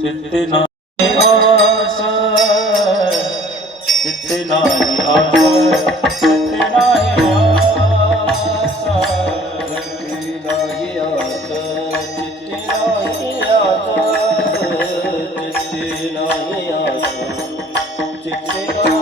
चित्ते नाही आशा, चित्ते नाही आशा, चित्ते नाही आशा, चित्ते नाही आशा, चित्ते नाही आशा, चित्ते नाही आशा, चित्ते नाही आशा, चित्ते नाही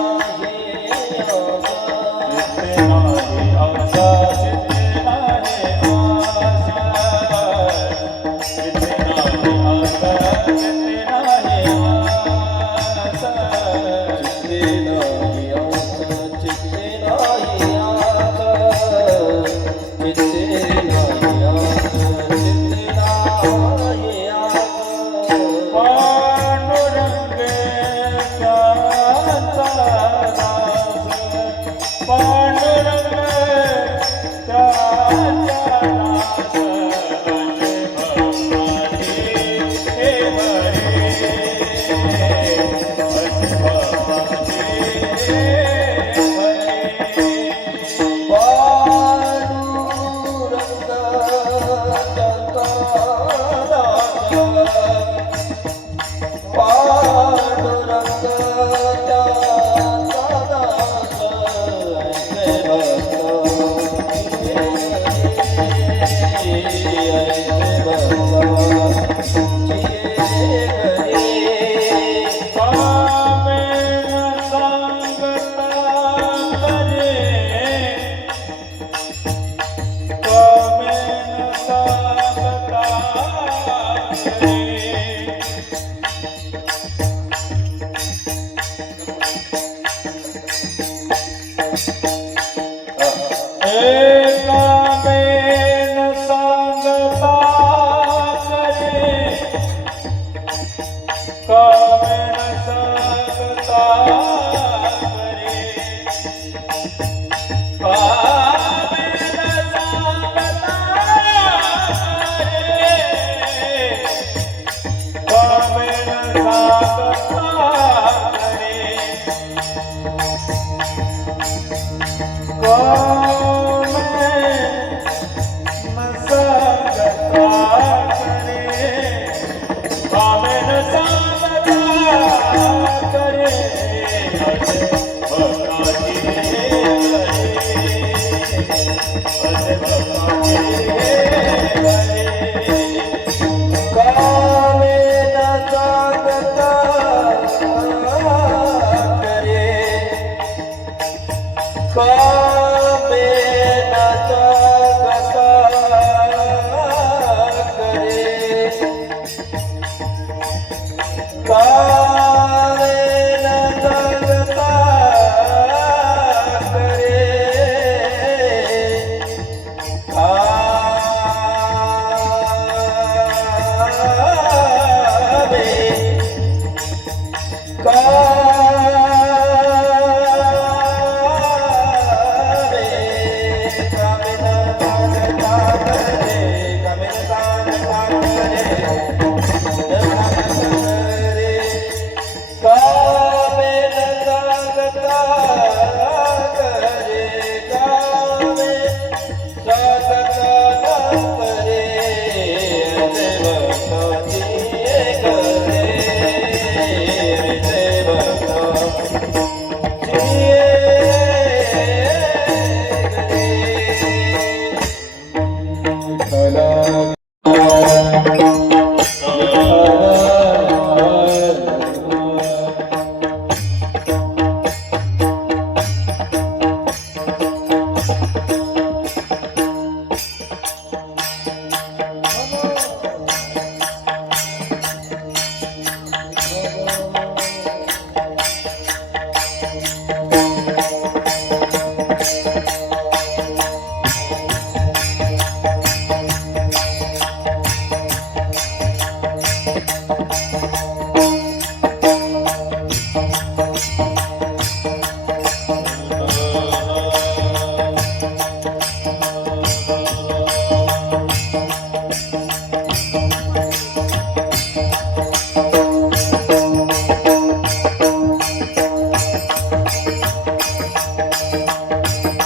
कावेन जगता करे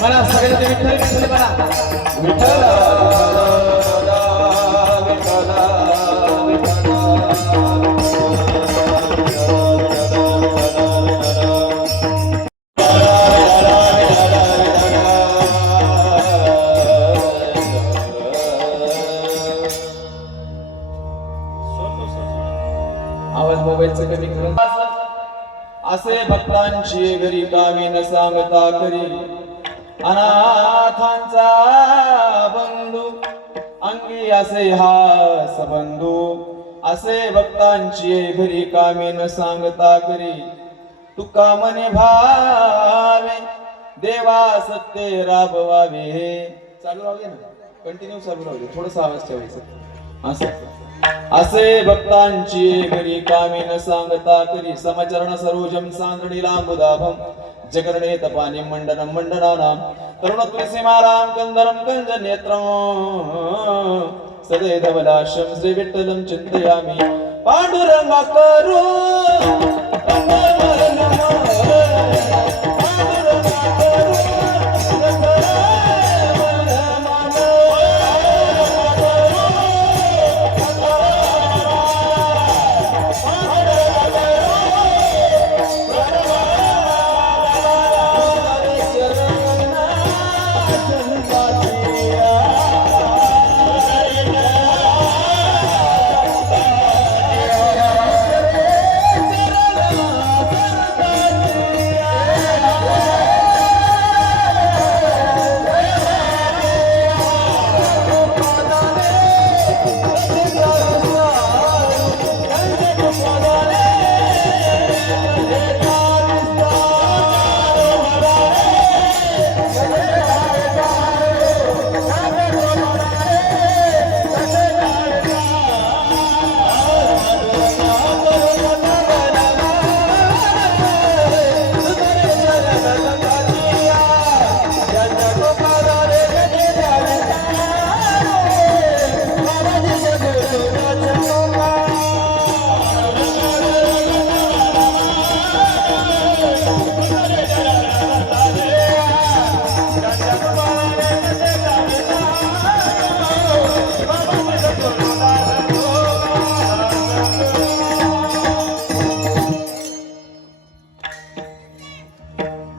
मला सगळ्यांना विठ्ठल विठ्ठल म्हणा. विठ्ठल आवाज मोबाईलचा कमी करून असे भक्तांची घरी कामी न सांगता करी अनाथांचा बंधू अंगी असे हास बंधू असे भक्तांची घरी कामी न सांगता करी तुका मने भावे देवा सत्य राबवावे. चालू राहू दे ना, कंटिन्यू चालू राहू दे, थोडंसं आवाज ठेवायचं असं. असे भक्तांची घरी कामी न सांगता करी समचरण सरोजम सांद्रणी लांबुदाभम जगरणे तपानी मंडनम मंडनानाम तरुणत्वे सीमाराम कंदरम कंज नेत्रम सदै धवलाशम श्री विठ्ठलम चिंतयामि पांडुरंगा करू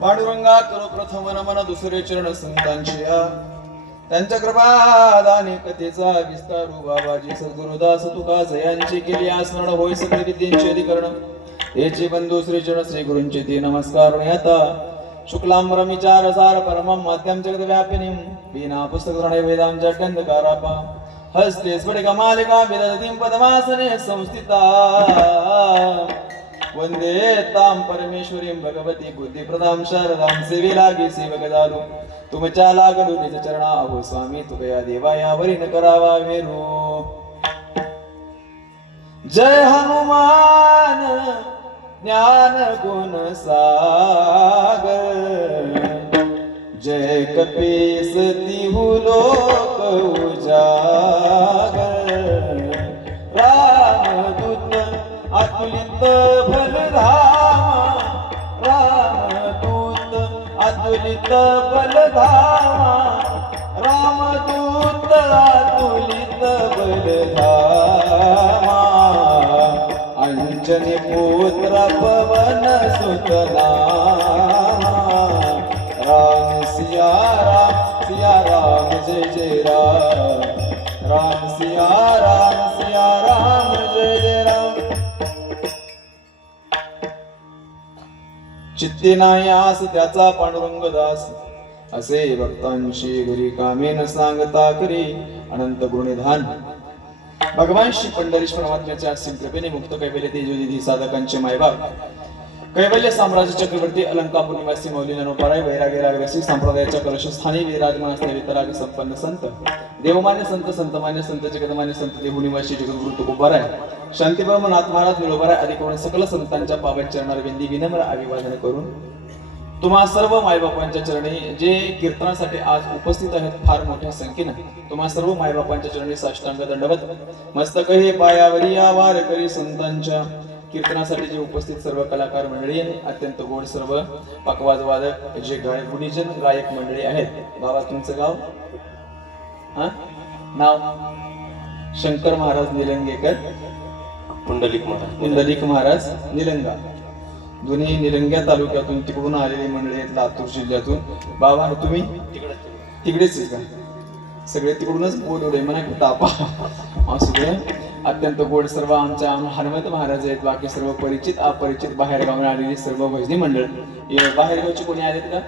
पांडुरंगा करो प्रथम नमन दुसरे चरण संतांची त्यांच्या कृपादाने कथेचा विस्तारू बाबाजी सद्गुरुदास तुका जयांची केली आस्मरण होय सगळे विद्येचे अधिकरण तेचे बंधू श्री चरण श्री गुरूंचे ते नमस्कार आता शुक्लांबरम विचार सार परमम माध्यम जगत व्यापिनीम बिना पुस्तक वेदांच्या गंधकारापा हस्ते स्फटिकमालिका विदधतीं पद्मासने संस्थिता वंदे तां परमेश्वरीं भगवती बुद्धिप्रदां शारदां सेवे लागे सेवक झालो तुमच्या लागलो निज चरणा अहो स्वामी तुकया देवा यावरी न करावा वेरू जय हनुमान ज्ञान गुण सागर जय कपीस तिहु लोक उजागर रामदूत अतुलित बलधामा रामदूत अतुलित बलधामा रामदूत अतुलित बलधामा अंजनी पुत्र पवन सुत नामा राम सिया राम जय जय राम सिया राम जय जय राम चित्ते नाही आस त्याचा पांडुरंग दास असे भक्तांशी घरी कामे न सांगता करी अनंत गुणनिधान भगवान श्री पंढरीश परमात्म्याच्या असीम कृपेने मुक्त कैवल्य तेजोनिधी साधकांचे मायबाप कैवल्य साम्राज्य चक्रवर्ती अलंकापूर निवासी मौली नरोपराय वैरागी रागरसी संप्रदायाच्या कलशस्थानी विराजमान असलेले वितराग संपन्न संत देवमान्य संत संतमान्य संत जगतमान्य संत देहू निवासी जगद्गुरु तुकोबाराय शांतीब्रह्म नाथ महाराज निळोबाराय आदी करून सकल संतांच्या पावन चरणार विंदी विनम्र अभिवादन करून तुम्हा सर्व मायबापांच्या चरणी जे कीर्तनासाठी आज उपस्थित आहेत फार मोठ्या संख्येने तुम्हा सर्व मायबापांच्या चरणी साष्टांग दंडवत मस्तक हे पायावरी या वारकरी संतांच्या कीर्तनासाठी जे उपस्थित सर्व कलाकार मंडळी आहेत अत्यंत गोड सर्व पकवाज वादक जे गुणीजन गायक मंडळी आहेत बाबा तुमचं गाव हा नाव शंकर महाराज निलंगेकर पुंडलिक महाराज निलंगा दोन्ही निलंग्या तालुक्यातून तिकडून आलेली मंडळी आहेत लातूर जिल्ह्यातून बाबा हे तुम्ही तिकडेच का सगळे तिकडूनच बोलवले म्हणा की तापा असू दे अत्यंत गोड सर्व आमच्या हनुमंत महाराज आहेत बाकी सर्व परिचित अपरिचित बाहेरगावून आलेली सर्व भजनी मंडळ बाहेरगावची कोणी आलेत का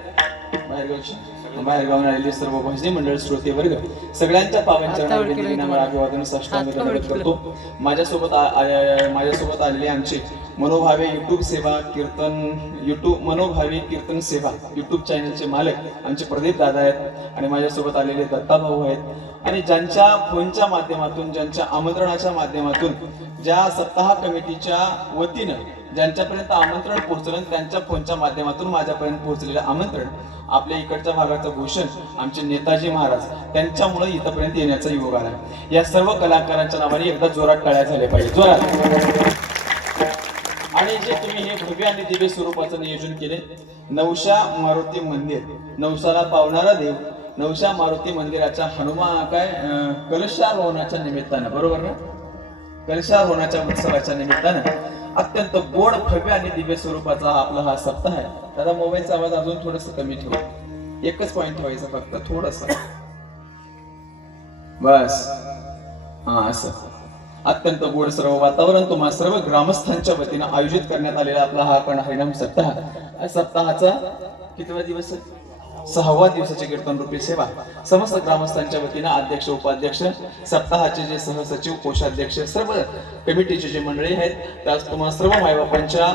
बाहेरगावून आलेली सर्व भजनी मंडळ श्रोते वर्ग सगळ्यांच्या पावन चरणांना अभिवादन साष्टांग दंडवत करतो माझ्यासोबत आलेले आमचे मनोभावे युट्यूब सेवा कीर्तन मनोभावे कीर्तन सेवा युट्यूब चॅनलचे मालक आमचे प्रदीप दादा आहेत आणि माझ्यासोबत आलेले दत्ता भाऊ आहेत आणि ज्यांच्या फोनच्या माध्यमातून ज्यांच्या आमंत्रणाच्या माध्यमातून ज्या सप्ताह कमिटीच्या वतीनं ज्यांच्यापर्यंत आमंत्रण पोहोचलं त्यांच्या फोनच्या माध्यमातून माझ्यापर्यंत पोहोचलेलं आमंत्रण आपल्या इकडच्या भागाचं भूषण आमचे नेताजी महाराज त्यांच्यामुळे इथपर्यंत येण्याचा योग आला या सर्व कलाकारांच्या नावाने एकदा जोरात टाळ्या झाल्या पाहिजे जोरात आणि जे तुम्ही हे भव्य आणि दिव्य स्वरूपाचं नियोजन केले नवशा मारुती मंदिर नवसाला पावणारा देव नवशा मारुती मंदिराच्या कलशारोहणाच्या निमित्तानं बरोबर ना कलशारोहणाच्या उत्सवाच्या निमित्तानं अत्यंत गोड भव्य आणि दिव्य स्वरूपाचा आपला हा सप्ताह आहे दादा मोबाईलचा आवाज अजून थोडस कमी ठेवा एकच पॉइंट ठेवायचं फक्त थोडस बस हा असं अत्यंत गोड सर्व वातावरण तुम्हा सर्व ग्रामस्थांच्या वतीनं आयोजित करण्यात आलेला आपला हा पण हरिनाम सप्ताह सप्ताहाचा कितवा दिवस 6वा दिवसाची कीर्तन रूपी सेवा समस्त ग्रामस्थांच्या वतीनं अध्यक्ष उपाध्यक्ष सप्ताहाचे जे सहसचिव कोषाध्यक्ष सर्व कमिटीचे जे मंडळी आहेत त्यास तुम्हा सर्व मायबापांच्या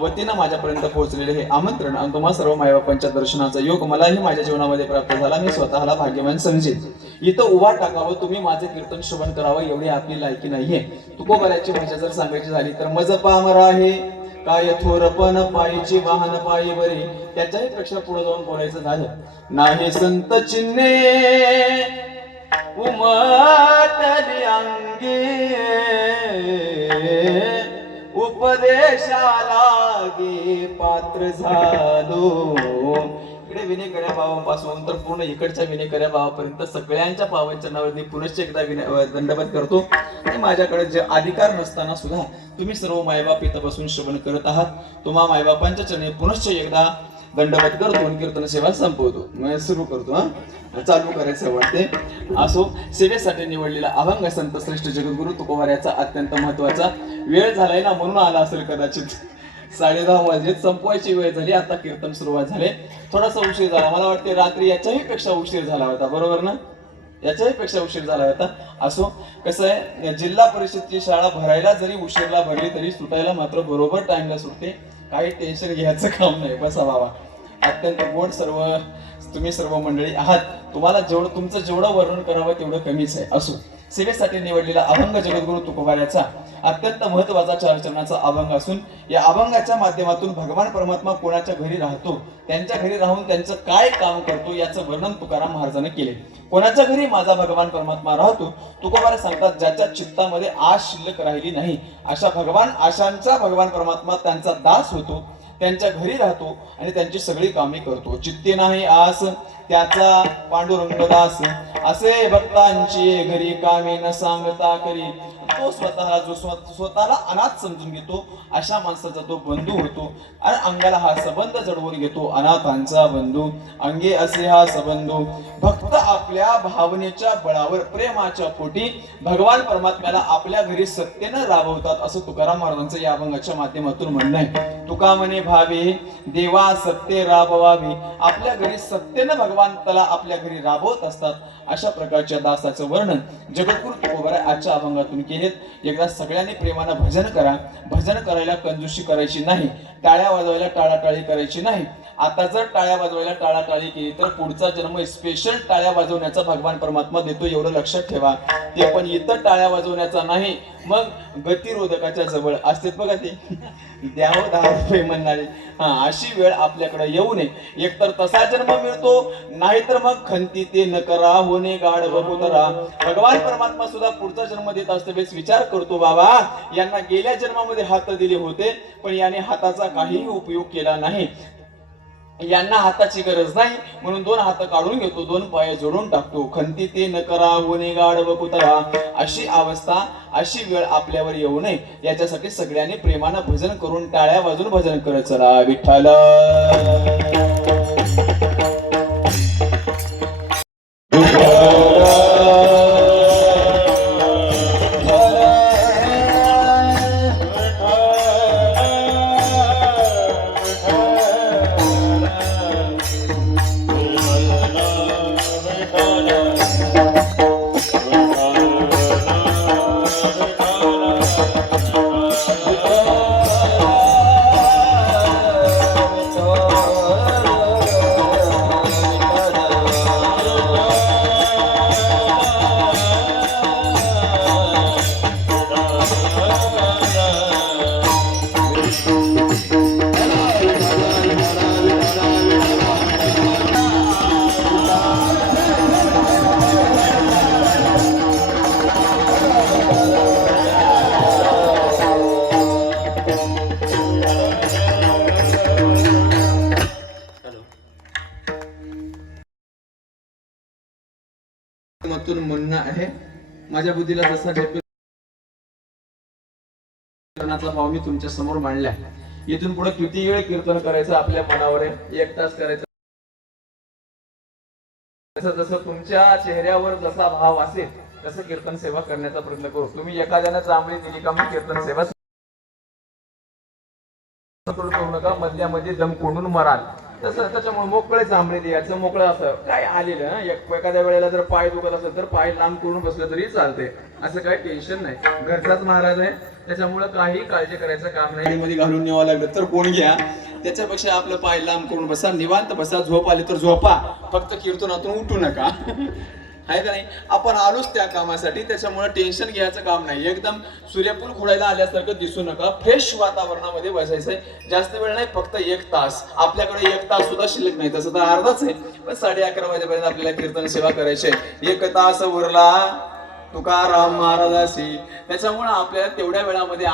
वतीनं माझ्यापर्यंत पोहोचलेले हे आमंत्रण आणि तुम्हा सर्व मायबापांच्या दर्शनाचा योग मलाही माझ्या जीवनामध्ये प्राप्त झाला मी स्वतःला भाग्यवान समजेन इथं उभा टाकावं तुम्ही माझे कीर्तन श्रवण करावं एवढी आपली लायकी नाहीये तुकोबाराची भाषा जर सांगायची झाली तर मज पामर आहे काय थोरपण पायीची वाहन पायी बरे त्याच्याही पेक्षा पुढे जाऊन बोलायचं झालं नाही संत चिन्हे उमटली अंगी उपदेशाला गे पात्र झालो इकडे विनेकऱ्या भावापासून तर पूर्ण इकडच्या विनेकऱ्या भावापर्यंत सगळ्यांच्या पावांच्या नावाने पुनश्च एकदा दंडवत करतो आणि माझ्याकडे जे अधिकार नसताना सुद्धा तुम्ही सर्व मायबाप इथं बसून श्रवण करत आहात तुम्हा मायबापांच्या चरणी पुनश्च एकदा दंडवत करतो आणि कीर्तन सेवा संपवतो सुरू करतो हा चालू करायचं वाटते असो सेवेसाठी निवडलेला अभंग संत श्रेष्ठ जगद्गुरु तुकोबाराचा अत्यंत महत्वाचा वेळ झालाय ना म्हणून आला असेल कदाचित 10:30 वाजले संपवायची वेळ झाली आता कीर्तन सुरुवात झाले थोडासा उशीर झाला मला वाटते रात्री याच्याही पेक्षा उशीर झाला होता बरोबर ना याच्याही पेक्षा उशीर झाला होता. असो, कसं आहे, जिल्हा परिषदची शाळा भरायला जरी उशीरला भरली तरी सुटायला मात्र बरोबर टाइमला सुटते. काही टेन्शन घ्यायचं काम नाही. बसा बाबा, अत्यंत गोड सर्व तुम्ही सर्व मंडळी आहात. तुम्हाला तुमचं जेवढं वर्णन करावं तेवढं कमीच आहे. असो, सेवेसाठी निवडलेला अभंग जगद्गुरु तुकोबाराचा अत्यंत महत्वाचा 4 चरणाचा अभंग असून या अभंगाच्या माध्यमातून भगवान परमात्मा कोणाच्या घरी राहतो, त्यांच्या घरी राहून त्यांचं काय काम करतो याचं वर्णन तुकाराम महाराजांनी केले. कोणाच्या घरी माझा भगवान परमात्मा राहतो, तुकोबारा सांगतात ज्याच्या चित्तामध्ये आश शिल्लक राहिली नाही अशा आशांचा भगवान परमात्मा त्यांचा दास होतो, त्यांच्या घरी राहतो आणि त्यांची सगळी कामे करतो. चित्ते नाही आस त्याचा पांडुरंगदास, असे भक्तांची घरी कामे न सांगता करी. तो स्वतःला अनाथ समजून घेतो अशा माणसाचा तो बंधू होतो आणि अंगाला हा संबंध जडवून घेतो अनाथांचा बंधू. अंगे असे हा संबंधू भक्त आपल्या भावनेच्या बळावर प्रेमाच्या पोटी भगवान परमात्म्याला आपल्या घरी सत्तेनं राबवतात असं तुकाराम महाराजांचं या अभंगाच्या माध्यमातून म्हणणं आहे. तुका म्हणे भावे देवा सत्य राबवावे, आपल्या घरी सत्तेनं भगवान त्याला आपल्या घरी राबवत असतात. अशा प्रकारच्या दासाचं वर्णन जगद्गुरु तुकोबारा आजच्या अभंगातून केलेत. एकदा सगळ्यांनी प्रेमानं भजन करा. भजन करायला कंजूशी करायची नाही, टाळ्या वाजवायला टाळाटाळी करायची नाही. आता जर टाळ्या वाजवायला टाळाटाळी केली तर पुढचा जन्म स्पेशल टाळ्या वाजवण्याचा भगवान परमात्मा देतो, एवढं लक्षात ठेवा. ते पण इथं टाळ्या वाजवण्याचा नाही, मग गतिरोधकाच्या जवळ असते बघा ते द्यावं 10 रुपये म्हणणारे. अशी वेळ आपल्याकडे येऊ नये. एकतर तसा जन्म मिळतो, नाहीतर मग खंती ते न करा होणे गाढ बकुतरा. भगवान परमात्मा सुद्धा पुढचा जन्म देत असतेवेळेस विचार करतो, बाबा यांना गेल्या जन्मामध्ये हात दिले होते पण याने हाताचा काहीही उपयोग केला नाही, यांना हाताची गरज नाही म्हणून 2 हात काढून घेतो, 2 पाय जोडून टाकतो. खंती ते न करा होणे गाढ बकुतरा. अशी अवस्था, अशी वेळ आपल्यावर येऊ नये याच्यासाठी सगळ्यांनी प्रेमानं भजन करून टाळ्या वाजून भजन करत चला. विठ्ठल म्हणणं आहे, माझ्या बुद्धीला जसा कीर्तनाचा भाव मी तुमच्या समोर मांडलाय. इथून पुढे किती वेळ कीर्तन करायचं आपल्या मनावर आहे. 1 तास करायचं, जसं तुमच्या चेहऱ्यावर जसा भाव असेल तसं कीर्तन सेवा करण्याचा प्रयत्न करू. तुम्ही एखाद्याने जांभळी दिली का मग कीर्तन सेवा करू नका, मधल्यामध्ये दम कोंडून मराल. तसं त्याच्यामुळे मोकळे जांभळे द्यायचं, मोकळं असं काय आलेलं. एखाद्या वेळेला जर पाय दुखत असेल तर पाय लांब करून बसलं तरी चालते, असं काही टेन्शन नाही. घरचाच महाराज आहे त्याच्यामुळे काही काळजी करायचं काम नाही. मध्ये घालून न्यावं लागलं तर कोण घ्या, त्याच्यापेक्षा आपलं पाय लांब करून बसा, निवांत बसा. झोप आली तर झोपा, फक्त कीर्तनातून उठू नका. आहे का नाही? आपण आलोच त्या कामासाठी, त्याच्यामुळे टेन्शन घ्यायचं काम नाही. एकदम सूर्यफूल खोडायला आल्यासारखं दिसू नका. फ्रेश वातावरणामध्ये बसायचंय. जास्त वेळ नाही, फक्त 1 तास. आपल्याकडे 1 तास सुद्धा शिल्लक नाही, तसं तर अर्धाच आहे, पण 11:30 वाजेपर्यंत आपल्याला कीर्तन सेवा करायची आहे. 1 तास उरला तुकाराम महाराजाशी. त्याच्यामुळे आपल्याला तेवढ्या वेळामध्ये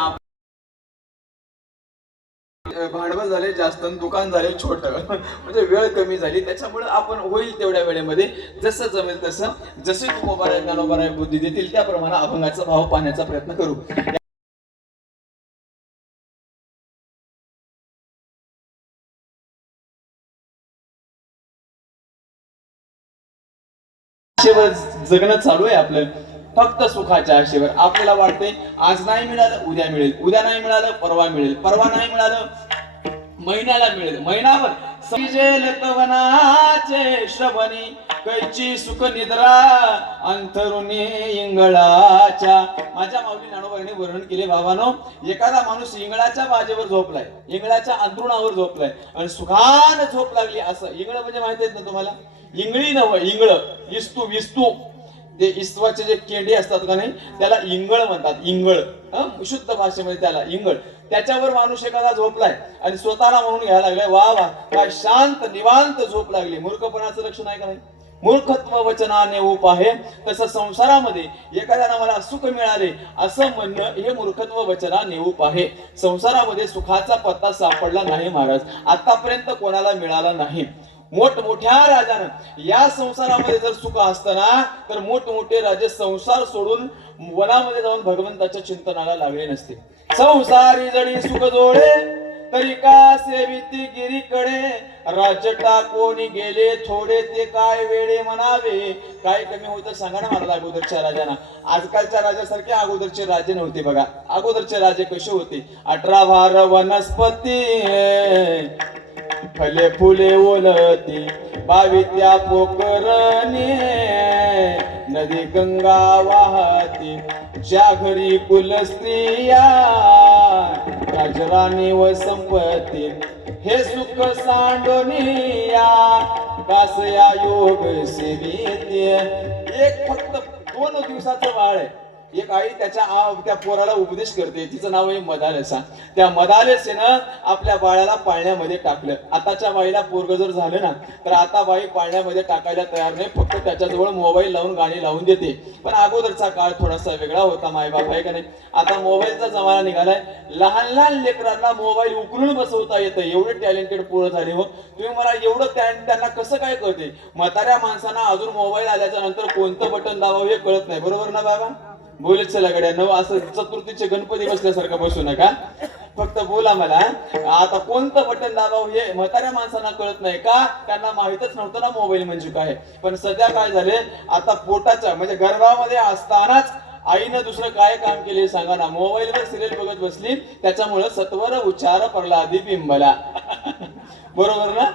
भांडवल झाले जास्त, दुकान झाले छोट, म्हणजे वेळ कमी झाली. त्याच्यामुळे आपण होईल तेवढ्या वेळेमध्ये जसं जमेल तसं, जसे तुकोबारा ज्ञानोबाराय बुद्धी देतील त्याप्रमाणे अभंगाचा भाव पाहण्याचा प्रयत्न करू. जगणं चालू आहे आपलं फक्त सुखाच्या आशेवर. आपल्याला वाटते आज नाही मिळालं उद्या मिळेल, उद्या नाही मिळालं परवा मिळेल, परवा नाही मिळालं महिन्याला मिळेल, महिनाभर समजेल कवनाचे श्रवणी कैची सुख निद्रा अंथरुणी इंगळाच्या. माझ्या माऊली ज्ञानोबाईने वर्णन केले बाबानो, एखादा माणूस इंगळाच्या बाजेवर झोपलाय, इंगळाच्या अंथरुणावर झोपलाय आणि सुखान झोप लागली. असं इंगळ म्हणजे माहिती आहेत ना तुम्हाला? इंगळी नव, इंगळ, इस्तू विस्तू, ते इस्तवाचे जे केंडे असतात का नाही त्याला इंगळ म्हणतात. इंगळ शुद्ध भाषेमध्ये त्याला इंगळ. त्याच्यावर माणूस एखादा झोपलाय आणि स्वतःला म्हणून घ्यायला लागलाय वा वा काय शांत निवांत झोप लागली. मूर्खपणाचं लक्षण आहे का नाही? मूर्खत्व वचनाने उप आहे. तसं संसारामध्ये एखाद्याला मला सुख मिळाले असं म्हणणं हे मूर्खत्व वचनाने उप आहे. संसारामध्ये सुखाचा पत्ता सापडला नाही महाराज, आतापर्यंत कोणाला मिळाला नाही. मोठमोठ्या राजानं या संसारामध्ये जर सुख असतं ना तर मोठमोठे राजे संसार सोडून वनामध्ये जाऊन भगवंताच्या चिंतनाला लागले नसते. संसारी जडी सुख जोडे तरी का सेविती गिरीकडे, राज्य टाकोनी गेले थोडे ते काय वेळे म्हणावे. काय कमी होतं सांगा ना मला अगोदरच्या राजांना. आजकालच्या राजासारखे अगोदरचे राजे नव्हते बघा. अगोदरचे राजे कसे होते? 18 भार वनस्पती फले फुले ओलती, 22 त्या पोकरणी नदी गंगा वाहती, ज्या घरी कुल स्त्रिया राजराणी व संपत्ती, हे सुख सांडोनिया कासया योग सेविते. एक फक्त 2 दिवसाचं बाळ आहे. एक आई त्या पोराला उपदेश करते, तिचं नाव आहे मदालसा. त्या मदालसेनं आपल्या बाळाला पाळण्यामध्ये टाकलं. आताच्या बाईला पोरग जर झालं ना तर आता बाई पाळण्यामध्ये टाकायला तयार नाही, फक्त त्याच्याजवळ मोबाईल लावून गाणी लावून देते. पण अगोदरचा काळ थोडासा वेगळा होता मायबाप, आहे का नाही? आता मोबाईलचा जमाना निघालाय. लहान लहान लेकरांना मोबाईल उकळून बसवता येतं, एवढे टॅलेंटेड पोरं झाले हो. तुम्ही मला एवढं त्यांना कसं काय कळते? म्हाताऱ्या माणसांना अजून मोबाईल आल्याच्या नंतर कोणतं बटन दाबावं हे कळत नाही, बरोबर ना बाबा? बोलत चला गड्यानं, असं चतुर्थीचे गणपती बसल्यासारखं बसू नका, फक्त बोला मला. आता कोणतं बटन दाबावं हे म्हाताऱ्या माणसांना कळत नाही का? त्यांना माहितच नव्हतं ना मोबाईल म्हणजे काय. पण सध्या काय झाले, आता पोटाच्या म्हणजे गर्भामध्ये असतानाच आईनं दुसरं काय काम केले सांगा ना? मोबाईलवर सिरियल बघत बसली. त्याच्यामुळे सत्वर उच्चार प्रल्हादी बिंबला. बरोबर ना?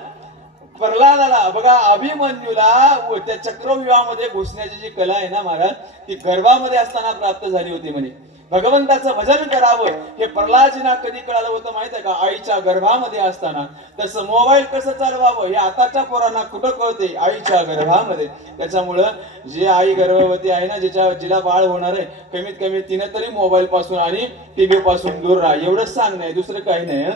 प्रल्हादाला बघा, अभिमन्यूला त्या चक्रव्यूहामध्ये घुसण्याची जी कला आहे ना महाराज, ती गर्भामध्ये असताना प्राप्त झाली होती. म्हणे भगवंताचं भजन करावं हे प्रल्हादजींना कधी कळालं होतं माहित आहे का? आईच्या गर्भामध्ये असताना. तसं मोबाईल कसं चालवावं हे आताच्या पोरांना कुठं कळते? आईच्या गर्भामध्ये. त्याच्यामुळं जे आई गर्भवती आहे ना, जिला बाळ होणार आहे, कमीत कमी तिनं तरी मोबाईल पासून आणि टीव्ही पासून दूर राहा, एवढंच सांगणं, दुसरं काही नाही.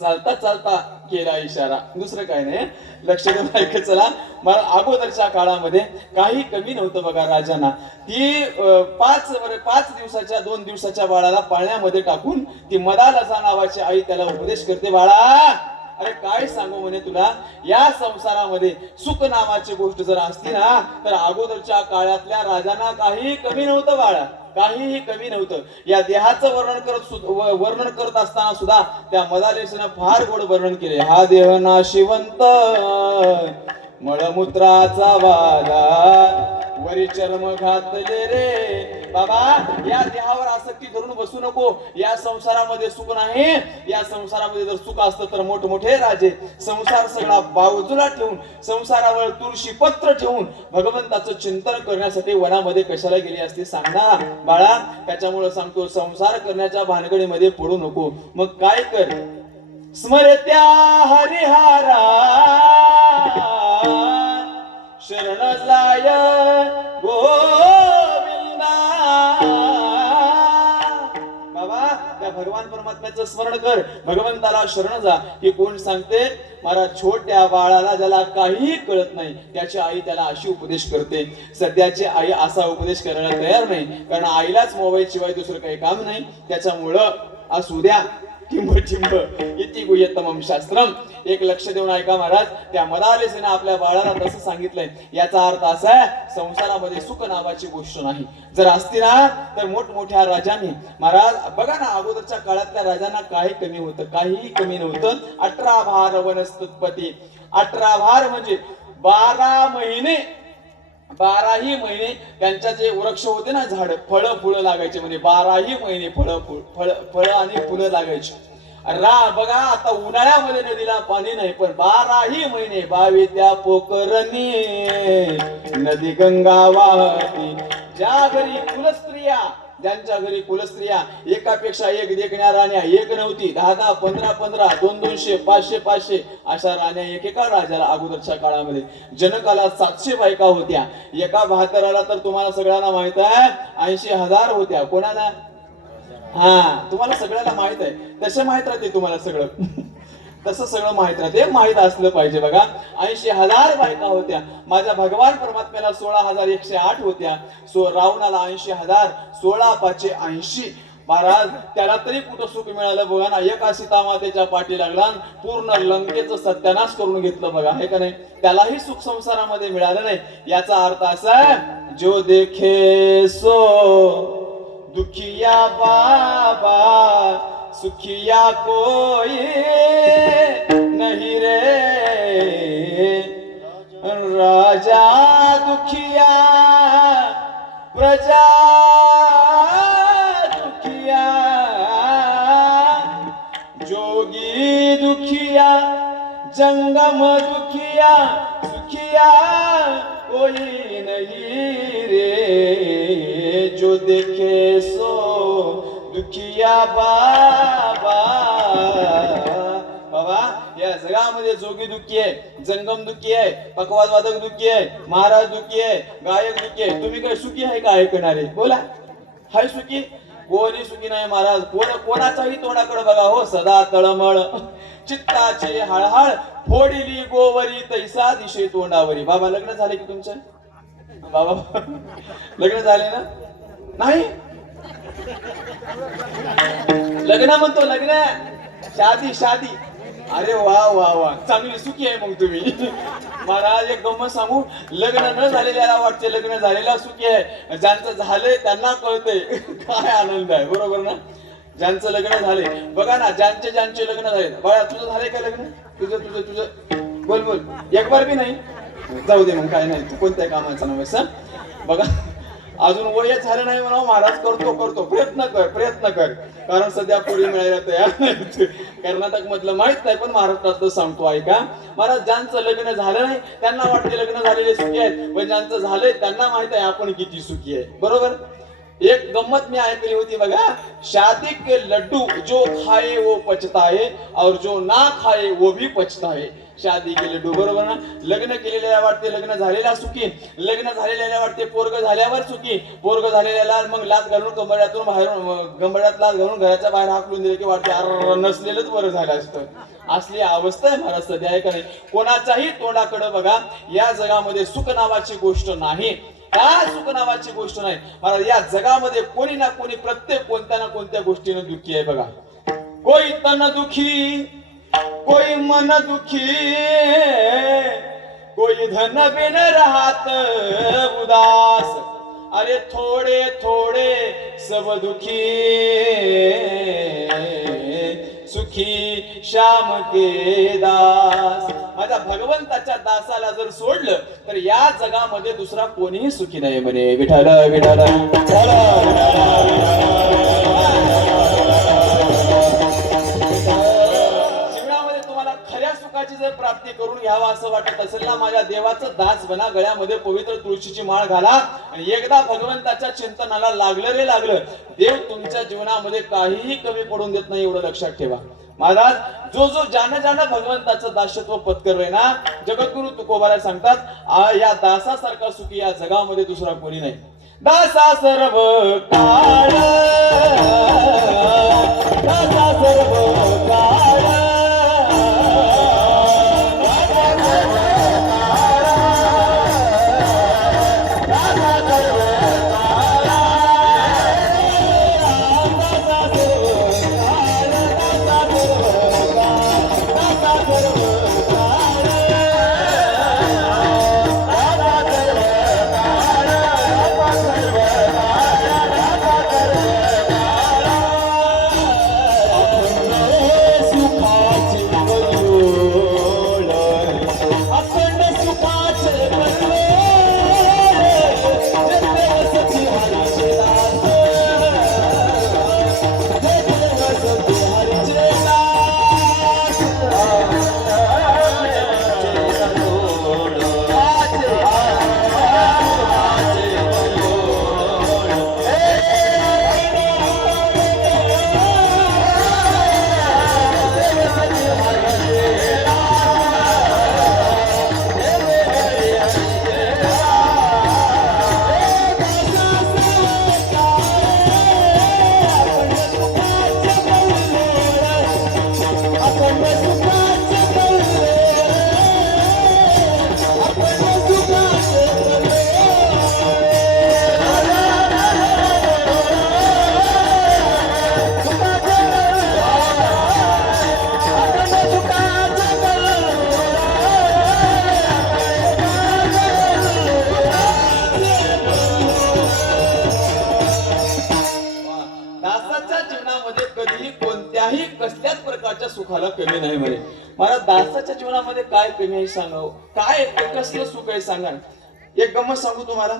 चालता चालता केला इशारा, दुसरं काय नाही. लक्ष देऊन ऐकत चला. मला अगोदरच्या काळामध्ये काही कमी नव्हतं बघा राजांना. ती 2 दिवसाच्या बाळाला पाळण्यामध्ये टाकून ती मदालसा नावाची आई त्याला उपदेश करते, बाळा अरे काय सांगू म्हणे तुला, या संसारामध्ये सुख नावाची गोष्ट जर असती ना तर अगोदरच्या काळातल्या राजांना काही कमी नव्हतं बाळा, काहीही कमी नव्हतं. या देहाचं वर्णन करत असताना सुद्धा त्या मदालसेनं फार गोड वर्णन केले. हा देह नाशिवंत मळमूत्राचा वादा, वरी चर्म घातले रे. बाबा या देहावर आसक्ती धरून बसू नको. या संसारामध्ये सुख नाही. या संसारामध्ये जर सुख असतं तर मोठमोठे राजे संसार सगळा बाजूला ठेवून, संसारावर तुळशी पत्र ठेवून भगवंताचं चिंतन करण्यासाठी वनामध्ये कशाला गेली असते सांगा बाळा. त्याच्यामुळे सांगतो, संसार करण्याच्या भानगडीमध्ये पडू नको. मग काय कर, स्मरत्या हरिहारा शरण जाय गोविंदा. बाबा त्या भगवान परमात्म्याचं स्मरण कर, भगवंताला शरण जा. हे कोण सांगते? महाराज छोट्या बाळाला ज्याला काही कळत नाही त्याची आई त्याला अशी उपदेश करते. सध्याची आई असा उपदेश करायला तयार नाही, कारण आईलाच मोबाईल शिवाय दुसरं काही काम नाही. त्याच्यामुळं असू द्या टिंब टिंब इति गुह्यतमं शास्त्रम. एक लक्ष देऊन ऐका महाराज. त्या मदालसेनं आपल्या बाळाला तसं सांगितलंय. याचा अर्थ असा आहे, संसारामध्ये सुख नावाची गोष्ट नाही. जर असती ना तर मोठमोठ्या राजांनी, महाराज बघा ना अगोदरच्या काळातल्या राजांना काही कमी होतं, काहीही कमी नव्हतं. 18 भार वनस्पती. 18 भार म्हणजे 12 महिने, 12ही महिने त्यांच्या जे वृक्ष होते ना, झाड, फळं फुलं लागायचे. म्हणजे 12ही महिने फळं आणि फुलं लागायची. बघा आता उन्हाळ्यामध्ये नदीला पाणी नाही, पण 12ही महिने बावी त्या पोखरणी नदी गंगा वाहती. ज्या घरी कुलस्त्रिया, ज्यांच्या घरी कुलस्त्रिया एकापेक्षा एक देखण्या राण्या एक नव्हती, 10 15 15 200 500 500 अशा राण्या एकेका राजाला अगोदरच्या काळामध्ये. जनकाला 700 बायका होत्या, एका बहादराला तर तुम्हाला सगळ्यांना माहित आहे 80,000 होत्या. कोणाला? हा, तुम्हाला सगळ्याला माहित आहे, तसे माहित राहते तुम्हाला सगळं. तसं सगळं माहित राहते, माहित असलं पाहिजे. बघा 80,000 बायका होत्या. माझ्या भगवान परमात्म्याला 16,108 होत्या. रावणाला 80,000, 16 5 80. महाराज त्याला तरी कुठं सुख मिळालं बघा ना. एका सीतामातेच्या पाठी लागला, पूर्ण लंकेचं सत्यानाश करून घेतलं बघा, हे का नाही. त्यालाही सुख संसारामध्ये मिळालं नाही. याचा अर्थ असा आहे, जो देखे सो दुखिया बाबा, सुखिया कोई नहीं रे. राजा दुखिया, प्रजा दुखिया, जोगी दुखिया, जंगम दुखिया, सुखिया कोई नहीं रे. जो देखे सो दुखिया बाबा. बाबा या जगामध्ये जोगी दुःखी आहे, जंगम दुःखी आहे, पकवाद वादक दुःखी आहे, महाराज दुःखी आहे, गायक दुःखी आहे. तुम्ही काय सुखी आहे का ऐकणारे? बोला, हाय सुखी? कोणी सुखी नाही महाराज. कोणाचाही तोंडाकडे बघा हो, सदा तळमळ चित्ताची हळहळ, फोडिली गोवरी तैसा दिशे तोंडावरी. बाबा लग्न झाले की तुमचं? बाबा लग्न झाले ना? नाही, लग्न म्हणतो, लग्न, शादी शादी. अरे वा वा वा, चांगली सुखी आहे मग तुम्ही. महाराज एक गंमत सांगू, लग्न न झालेल्याला वाटते लग्न झालेला सुखी आहे. ज्यांचं झालंय त्यांना कळतंय काय आनंद आहे, बरोबर ना. ज्यांचं लग्न झाले बघा ना, ज्यांचे लग्न झाले. बाळा तुझं झालंय का लग्न? तुझं तुझं तुझं बोल बोल. एक बार बी नाही? जाऊ दे मग, काय नाही, तू कोणत्या कामाचा नव्हेस. बघा अजून वयच झालं नाही म्हणा, महाराज करतो करतो, प्रयत्न कर. कारण सध्या पुढे मिळायला तयार नाही. कर्नाटक मधलं माहित नाही, पण महाराष्ट्रातलं सांगतो ऐका. महाराज ज्यांचं लग्न झालं नाही त्यांना वाटते लग्न झालेले सुखी आहेत, पण ज्यांचं झालंय त्यांना माहित आहे आपण किती सुखी आहे, बरोबर. एक गम्मत मी ऐकली होती बघा, शादी के लड्डू जो खाए वो पचताए और जो ना खाए वो भी पचताए. शादी के लड्डू, बरोबर ना. लग्न केलेल्या वाटते लग्न झालेला सुखी, लग्न झालेल्या वाटते पोरग झाल्यावर सुखी, पोरग झालेल्याला मग लाच घालून कंबरड्यातून बाहेर, गंबड्यात लाच घालून घराच्या बाहेर हाकलून दिले की वाटते अरे नसलेलंच बरं झालं असतं. असली अवस्था आहे महाराज सध्या, आहे का नाही. कोणाच्याही तोंडाकडे बघा, या जगामध्ये सुख नावाची गोष्ट नाही. काय सुख नावाची गोष्ट नाही महाराज. या जगामध्ये कोणी ना कोणी, प्रत्येक कोणत्या ना कोणत्या गोष्टीनं दुःखी आहे बघा. कोई तन दुखी, कोई मन दुखी, कोई धन बिन राहत उदास. अरे थोडे थोडे सब दुखी, सुखी श्याम के दास. माझ्या भगवंताच्या दासाला जर सोडलं तर या जगामध्ये दुसरा कोणीही सुखी नाही म्हणे. विठ्ठल विठ्ठल जीवनामध्ये तुम्हाला खऱ्या सुखाची जर प्राप्ती करून घ्यावा असं वाटत असेल ना, माझ्या देवाचं दास बना, गळ्यामध्ये पवित्र तुळशीची माळ घाला आणि एकदा भगवंताच्या चिंतनाला लागलं रे लागलं, देव तुमच्या जीवनामध्ये काहीही कमी पडून देत नाही, एवढं लक्षात ठेवा महाराज. जो ज्यानं भगवंताचं दासत्व पत्करलंय ना, जगद्गुरु तुकोबाराय सांगतात या दासासारखा सुखी या जगामध्ये दुसरा कोणी नाही. दासा सर्व काळ, दासा सर्व काळ, दासाच्या जीवनामध्ये कधीही कोणत्याही कसल्याच प्रकारच्या सुखाला कमी नाही म्हणे. मला दासाच्या जीवनामध्ये काय कमी आहे सांगावं, काय कसलं सुख आहे सांगा. एक गंमत सांगू तुम्हाला.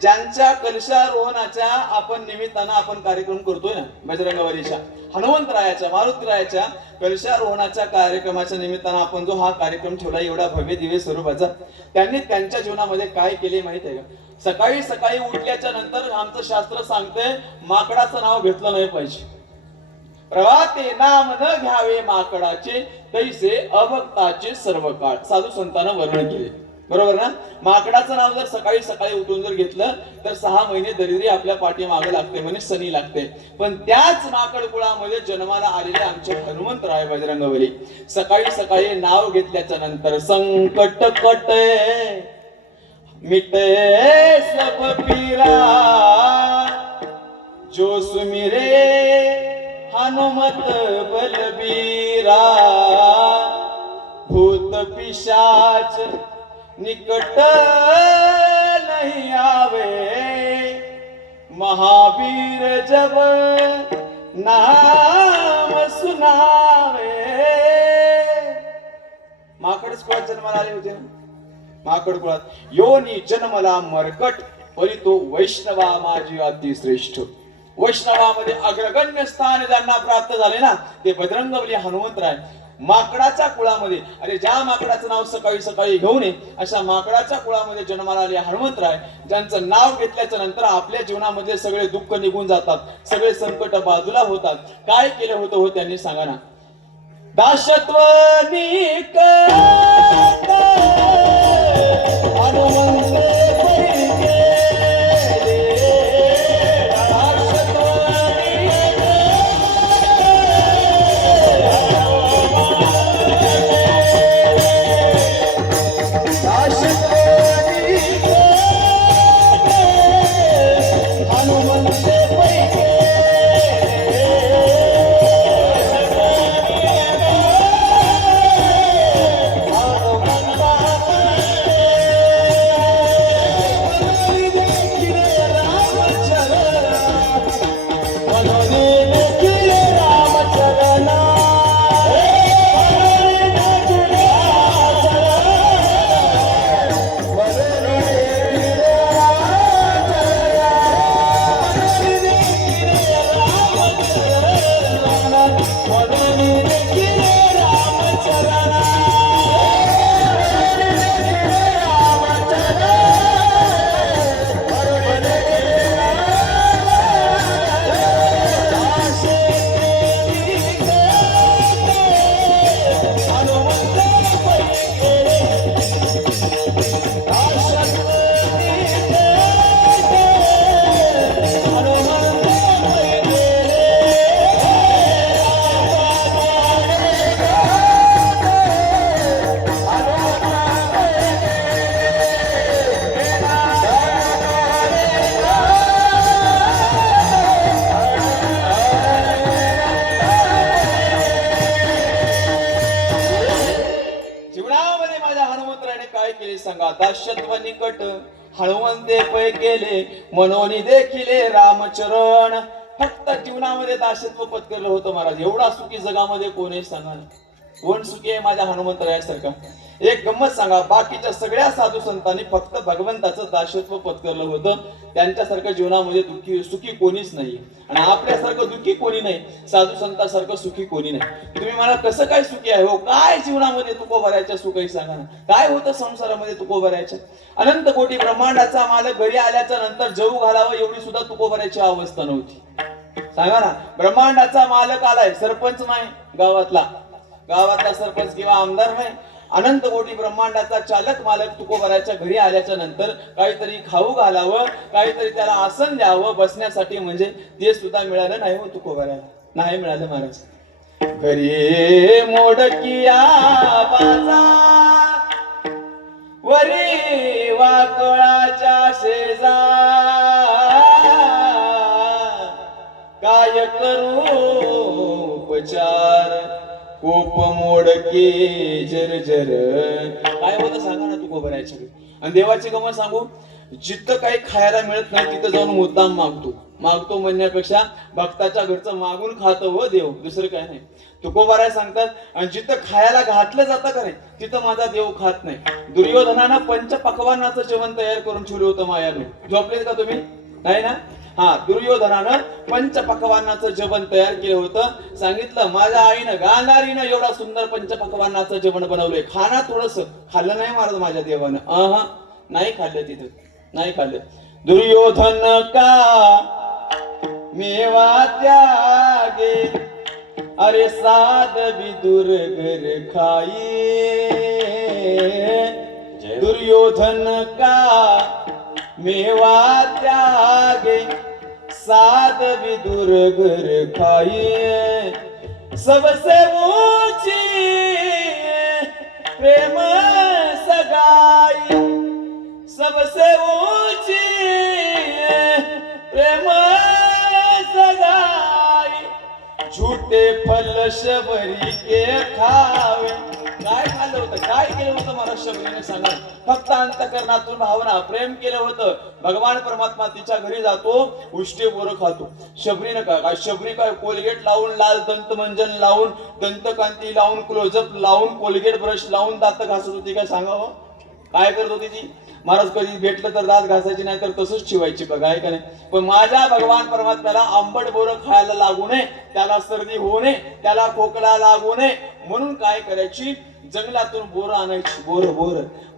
ज्यांच्या कलशारोहणाच्या आपण निमित्तानं आपण कार्यक्रम करतोय ना, बजरंगबलीच्या, हनुमंतरायाच्या, मारुतीरायाच्या कलशारोहणाच्या कार्यक्रमाच्या निमित्तानं आपण जो हा कार्यक्रम ठेवला एवढा भव्य दिव्य स्वरूपाचा, त्यांनी त्यांच्या जीवनामध्ये काय केले माहित आहे का? सकाळी सकाळी उठल्याच्या नंतर आमचं शास्त्र सांगते माकडाचं नाव घेतलं नाही पाहिजे. प्रभाते नाम न घ्यावे माकडाचे, तैसे अभक्ताचे सर्व काळ. साधू संतांना वर्णन केले, बरोबर ना. माकडाचं नाव जर सकाळी सकाळी उठून जर घेतलं तर 6 महिने दरिद्री आपल्या पाठीमागे लागते, म्हणजे शनी लागते. पण त्याच माकड कुळामध्ये जन्माला आलेले आमचे हनुमंतराय बजरंगबली सकाळी सकाळी नाव घेतल्याच्या नंतर संकट कटे मिटे सब पीरा, जो सुमिरे हनुमत बलबीरा, भूत पिशाच निकट नहीं आवे, महावीर जब नाम सुनावे. माकडच कुळात जन्माला आले होते ना. माकड कुळात योनी जन्मला मरकट, परी तो वैष्णवा माझी अतिश्रेष्ठ. वैष्णवामध्ये अग्रगण्य स्थान ज्यांना प्राप्त झाले ना ते बजरंगबली हनुमंतराय. माकडाच्या कुळामध्ये, अरे ज्या माकडाचं नाव सकाळी सकाळी घेऊन ये अशा माकडाच्या कुळामध्ये जन्माला आले हनुमंतराय, ज्यांचं नाव घेतल्याच्या नंतर आपल्या जीवनामध्ये सगळे दुःख निघून जातात, सगळे संकट बाजूला होतात. काय केलं होतं हो त्यांनी सांगा ना. दासत्व निकट हनुमंत सांगा. दास्यत्व निकट हनुमंते पै केले, मनोनी देखिले रामचरण. फक्त जीवनामध्ये दास्यत्व पत्करलं होतं महाराज. एवढा सुखी जगामध्ये कोणी सांगा ना. कोण सुखी आहे माझ्या हनुमंतरायासारखा. एक गंमत सांगा, बाकीच्या सगळ्या साधू संतांनी फक्त भगवंताचं दास्यत्व पत्करलं होतं. त्यांच्यासारखं जीवनामध्ये दुःखी सुखी कोणीच नाही, आणि आपल्यासारखं दुःखी कोणी नाही, साधू संतांसारखं सुखी कोणी नाही. तुम्ही मला कसं काय सुखी आहे हो, काय जीवनामध्ये तुकोबारायच्या सुखही सांगा ना. काय होतं संसारामध्ये तुकोबारायच्या. अनंत कोटी ब्रह्मांडाचा मालक घरी आल्याच्या नंतर जेवू घालावं एवढी सुद्धा तुकोबारायची अवस्था नव्हती. सांगा ना. ब्रह्मांडाचा मालक आलाय, सरपंच नाही गावातला सरपंच किंवा आमदार नाही, अनंत कोटी ब्रह्मांडाचा चालक मालक तुकोबाराच्या घरी आल्याच्या नंतर काहीतरी खाऊ घालावं, काहीतरी त्याला आसन द्यावं बसण्यासाठी, म्हणजे ते सुद्धा मिळालं नाही हो तुकोबाराला. नाही मिळालं महाराज. घरी मोडकिया बाजा वरी वाकळाच्या शेजा, काय करू उपचार कोप मोडके जर. काय होतं सांगा ना तुकोबाराच्या. आणि देवाची गमत सांगू, जिथं काही खायला मिळत नाही तिथं जाऊन मुद्दाम मागतो. मागतो म्हणण्यापेक्षा भक्ताच्या घरचं मागून खातो हो देव, दुसरं काय नाही. तुकोबाराय सांगतात, आणि जिथं खायला घातलं जातं का नाही तिथं माझा देव खात नाही. दुर्योधनानं पंचपक्वान्नाचं जेवण तयार करून ठेवलं होतं मायानो. झोपलेत का तुम्ही? नाही ना? हा, दुर्योधनानं पंचपक्वान्नाचं जेवण तयार केलं होतं. सांगितलं माझ्या आईनं गांधारीनं एवढा सुंदर पंचपक्वान्नाचं जेवण बनवलंय, खाना थोडस. खाल्लं नाही महाराज माझ्या देवानं, नाही खाल्लं, तिथं नाही खाल्लं. दुर्योधन का मेवा त्यागे, अरे साध विदुर घर खाई. दुर्योधन का मेवा त्यागे, साध विदुर घर खाई. सबसे ऊंची प्रेम सगाई, सबसे ऊंची प्रेम सगाई. झूठे फल शबरी के खावे. काय खाल्लं होतं, काय केलं होतं मला शबरीने सांगा. फक्त अंतकरणातून भावना प्रेम केलं होतं. भगवान परमात्मा तिच्या घरी जातो, उष्टी बोरं खातो. शबरीनं काय, शबरी काय कोलगेट लावून, लाल दंतमंजन लावून, दंतकांती लावून, क्लोजअप लावून, कोलगेट ब्रश लावून दात घासत होती काय सांगावं? काय करत होती ती? महाराज कधी भेटलं तर दात घासायची, नाही तर तसंच ठेवायची बघा, आहे का नाही? पण माझ्या भगवान परमात्म्याला आंबट बोरं खायला लागू नये, त्याला सर्दी होऊ नये, त्याला खोकला लागू नये म्हणून काय करायची, जंगलातून बोरं आणायची.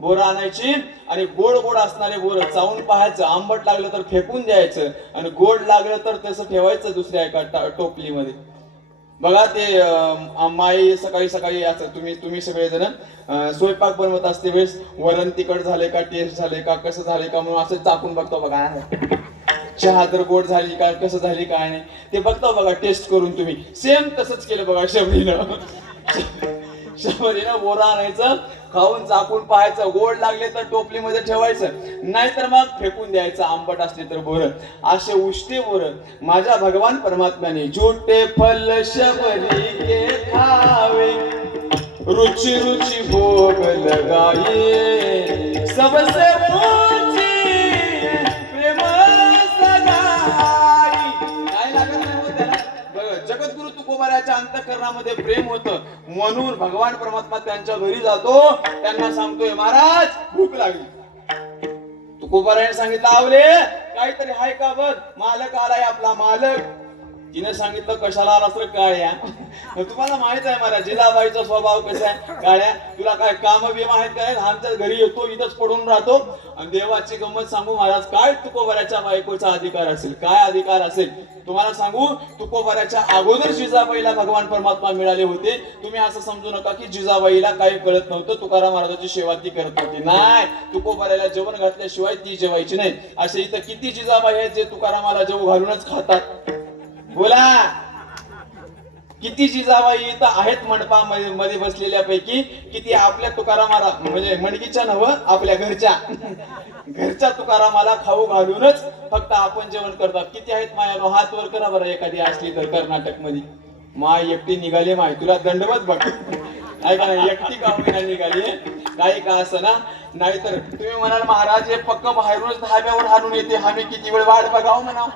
बोरं आणायची आणि गोड गोड असणारे बोरं चावून पाहायचं. आंबट लागलं तर फेकून द्यायचं आणि गोड लागलं तर तसं ठेवायचं दुसऱ्या एका टोपलीमध्ये. बघा ते माई सकाळी सकाळी असं तुम्ही सगळेजण स्वयंपाक बनवत असते वेळेस वरण तिखट झाले का, टेस्ट झाले का, कसं झाले का म्हणून असं चाकून बघतो बघा. चहा तर गोड झाली का, कसं झाली काय नाही ते बघतो बघा, टेस्ट करून. तुम्ही सेम तसंच केलं बघा शबरीनं. शबरीनं बोरं आणायचं, खाऊन चाकून पाहायचं, गोड लागले तर टोपलीमध्ये ठेवायचं, नाहीतर मग फेकून द्यायचं आंबट असले तर बोरं. असे उष्टे बोरं माझ्या भगवान परमात्म्याने. झूठे फल शबरी के खावे, रुचि रुचि भोग लगाई. सबसे ऊंची प्रेम सगाई. काय लागत नाही हो त्याला. जगद्गुरु तुकोबाराच्या अंतःकरणामध्ये प्रेम होतं म्हणून भगवान परमात्मा त्यांच्या घरी जातो, त्यांना सांगतोय महाराज भूक लागली. तुकोबाराने सांगितलं आवले काहीतरी हाय का बघ. मालक आलाय आपला मालक. तिने सांगितलं कशाला आला असं काळ्या. तुम्हाला माहित आहे महाराज जिजाबाईचा स्वभाव कसा आहे. काळ्या तुला काय काम बिम आहेत काय, आमच्या घरी येतो इथंच पडून राहतो. आणि देवाची गंमत सांगू महाराज, काय तुकोबाराच्या बायकोचा अधिकार असेल, काय अधिकार असेल तुम्हाला सांगू. तुकोबाराच्या अगोदर जिजाबाईला भगवान परमात्मा मिळाले होते. तुम्ही असं समजू नका की जिजाबाईला काही कळत नव्हतं, तुकाराम महाराजांची सेवा ती करत नव्हती. नाही, तुकोबाराला जेवण घातल्याशिवाय ती जेवायची नाही. असे इथं किती जिजाबाई आहेत जे तुकारामाला जेव घालूनच खातात. बोला किती जिजाबाई इथं आहेत मंडपामध्ये बसलेल्या पैकी. किती आपल्या तुकारामाला म्हणजे मणगीच्या नव्ह, आपल्या घरच्या तुकारामाला खाऊ घालूनच फक्त आपण जेवण करतात. किती आहेत माया, हात वर करा बरं एखादी असली तर कर्नाटक मध्ये. माय एकटी निघाली, माय तुला दंडवत बघ. ऐका ना, एकटी का होईना निघाली, काही का असं ना. नाहीतर तुम्ही म्हणाल महाराज हे पक्क बाहेरूनच धाब्यावर हाणून येते, आम्ही किती वेळ वाट बघाव म्हणा.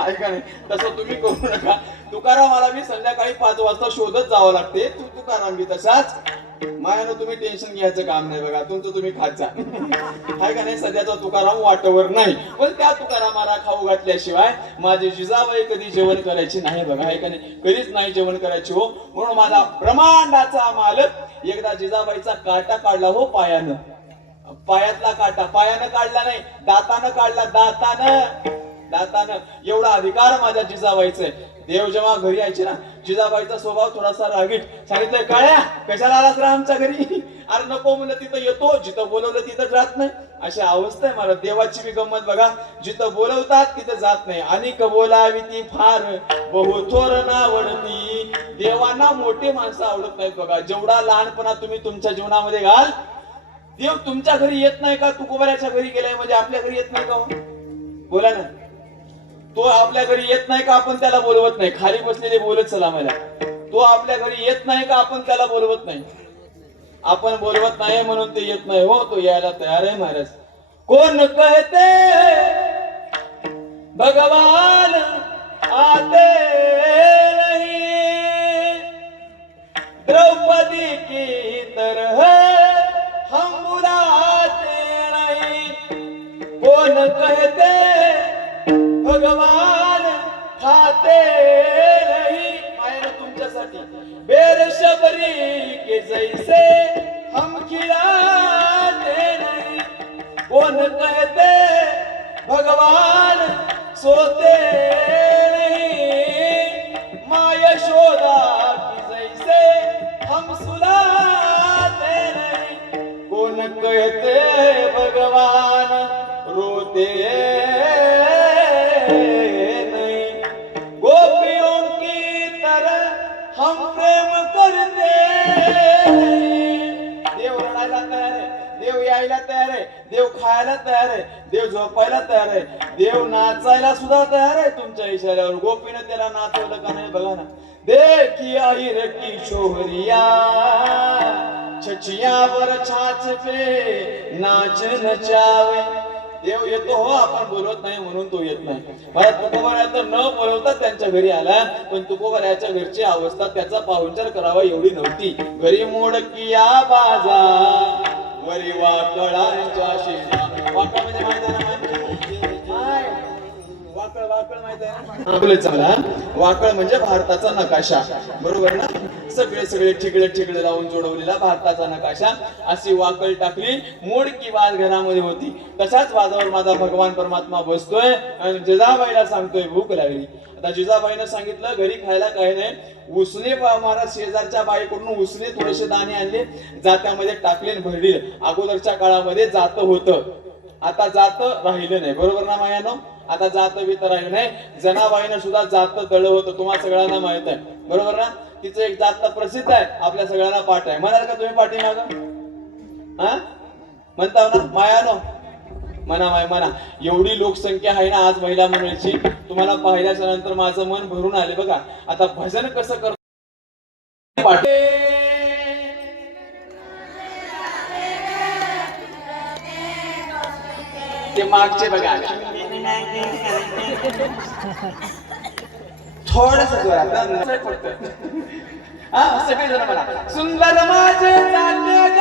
ऐका नाही, तसं तुम्ही करू नका. तुकारामाला मी संध्याकाळी 5 वाजता शोधत जावं लागते. तुकाराम बी तसाच. मायानं तुम्ही टेन्शन घ्यायचं काम नाही बघा, तुमचं तुम्ही खात जा. हाय का नाही, सध्याचा तुकाराम वाटवर नाही, पण त्या तुकारामाला खाऊ घातल्याशिवाय माझी जिजाबाई कधी जेवण करायची नाही बघा. हाय का नाही, कधीच नाही जेवण करायची हो. म्हणून माझा ब्रह्मांडाचा मालक एकदा जिजाबाईचा काटा काढला हो पायानं. पायातला काटा पायानं काढला नाही, दातानं काढला. दातानं एवढा अधिकार माझ्या जिजाबाईचा आहे. देव जेव्हा घरी यायचे ना, जिजाबाईचा स्वभाव थोडासा रागीट. सांगितलंय काळ्या कशाला आलास रा आमच्या घरी. अरे नको म्हणलं तिथं येतो, जिथं बोलवलं तिथं जात नाही. अशी अवस्था आहे मला. देवाची बी गंमत बघा, जिथं बोलवतात तिथं जात नाही. आणि बोलावी ती फार बहुथोर नावडती. देवांना मोठे माणसं आवडत नाहीत बघा. जेवढा लहानपणा तुम्ही तुमच्या जीवनामध्ये घाल, देव तुमच्या घरी येत नाही का. तुकोबाराच्या घरी गेलाय म्हणजे आपल्या घरी येत नाही का. बोला ना, तो आपल्या घरी येत नाही का आपण त्याला बोलवत नाही. खाली बसलेले बोलत चला मला. तो आपल्या घरी येत नाही का आपण त्याला बोलवत नाही. आपण बोलवत नाही म्हणून ते येत नाही हो, तो यायला तयार आहे महाराज. कोण कहते भगवान आते नहीं, द्रौपदी की तरह हम बुलाते नहीं। कौन कहते भगवान खाते नहीं, मायेनं तुमच्यासाठी बेरशबरी के जैसे हम खिलाते नहीं। कौन कहते भगवान सोते नहीं, माँ यशोदा की जैसे हम सुलाते नहीं। कौन कहते भगवान रोते नहीं, गोपियों की तरह हम प्रेम करते नहीं। देव रडायला तयार आहे, देव यायला तयार आहे, देव खायला तयार आहे, देव झोपायला तयार आहे, देव नाचायला सुद्धा तयार आहे तुमच्या इशाऱ्यावर। गोपीनं त्याला नाचवलं का नाही बघा ना। देखी अहिर की शोहरिया, छचिया वर छाछ पे नाच नचावे। देव येतो हो, आपण बोलवत नाही म्हणून तो येत नाही। मला तुकोबाराया तर न बोलवता त्यांच्या घरी आला, पण तुकोबारायाच्या घरची अवस्था त्याचा पाहुणचार करावा एवढी नव्हती। घरी मोडकिया बाजा वरी वाकळांच्या शेजा। वाकळ म्हणजे माहिती आहे ना, वाकळ वाकळ माहिती आहे ना, बोलायचं मला। वाकळ म्हणजे भारताचा नकाशा, बरोबर ना? सगळे सगळे ठिकळे ठिकळे लावून जोडवलेला भारताचा नकाशा। अशी वाकळ टाकली, मोडकी वाज घरामध्ये होती। तशाच वाजावर माझा भगवान परमात्मा बसतोय आणि जिजाबाईला सांगतोय भूक लागली। आता जिजाबाईनं सांगितलं घरी खायला काही नाही, उसने महाराज शेजारच्या बाईकडून उसने थोडेसे दाणे आणले, जात्यामध्ये टाकले आणि भरले। अगोदरच्या काळामध्ये जात होतं, आता जात राहिलं नाही, बरोबर ना मायानो? आता जात बी तर राहिलं नाही। जनाबाईनं सुद्धा जात दळ होतं, तुम्हाला सगळ्यांना माहित आहे, बरोबर ना? तिचं एक जात प्रसिद्ध आहे, आपल्या सगळ्यांना पाठ आहे। म्हणाल का तुम्ही पाठीमाग? हा म्हणता ना मायानो? म्हणा माय म्हणा। एवढी लोकसंख्या आहे ना आज महिला मंडळीची, तुम्हाला पाहिल्याच्या नंतर माझं मन भरून आले बघा। आता भजन कसं करतो पाठ ते मागचे बघा, थोडस जोरात फक्त। हा सगळे जण म्हणा, सुंदर माझे चालले ग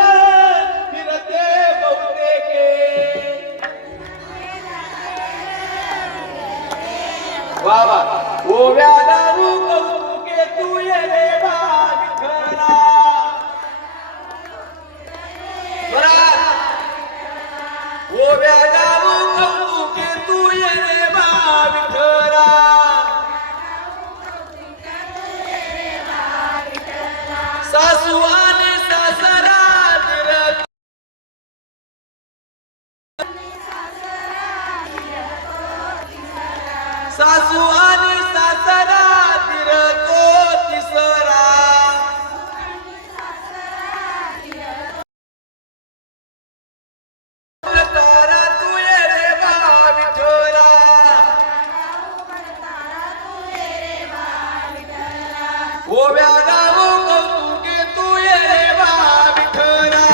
फिरते बहुतेके, वा वा ओव्या दारू कौतुके तू ये रे विठ्ठला। ओव्या दारू कौतुके तू ये रे विठ्ठला। सासू आणि सासरा सासू आणि सासरा तिरतो तिसरा। तारा तू ये रे विठ्ठला, ओव्या गावो कौतुके तू ये रे विठ्ठला।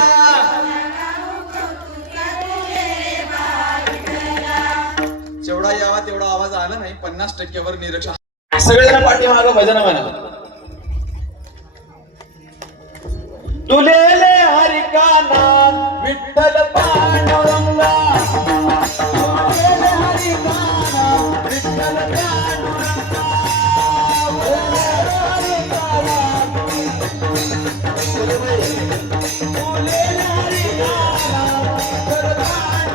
जेवढा यावा तेवढा आवाज आला नाही, 50% वर निरीक्षण। सगळेजण पाठीमागं भजन म्हणा। तुलेले हरि का नाम विठ्ठल पांडुरंगा, तुलेले हरि का नाम विठ्ठल पांडुरंगा, तुलेले हरि का नाम, तुलेले हरि का नाम विठ्ठल पांडुरंगा।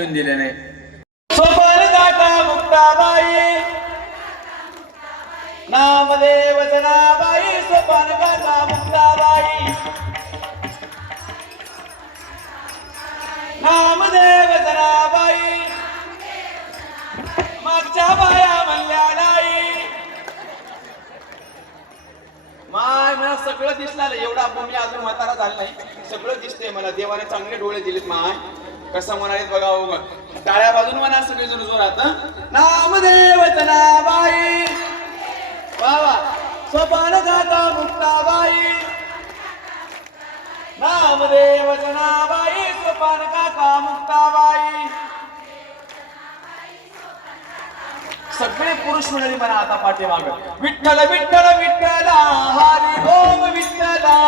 घालून दिले नाही. सोपान काका मुक्ताबाई नामदेव जनाबाई सोपान काका मुक्ताबाई नामदेव जनाबाई मागच्या बाया म्हणल्या नाही. माय मला सगळं दिसलं एवढा मी अजून म्हातारा झाला नाही. सगळं दिसतंय मला. देवाने चांगले डोळे दिलेत. माय कसं म्हणाले बघा हो. टाळ्या बाजून म्हणा सगळेजण जोरात. नामदेव जनाबाई वा वा सोपान काका मुक्ताबाई नामदेव जनाबाई सोपान काका मुक्ताबाई. सगळे पुरुष मंडळी म्हणा आता पाठीमाग. विठ्ठल विठ्ठल विठ्ठला हरी ओम विठ्ठला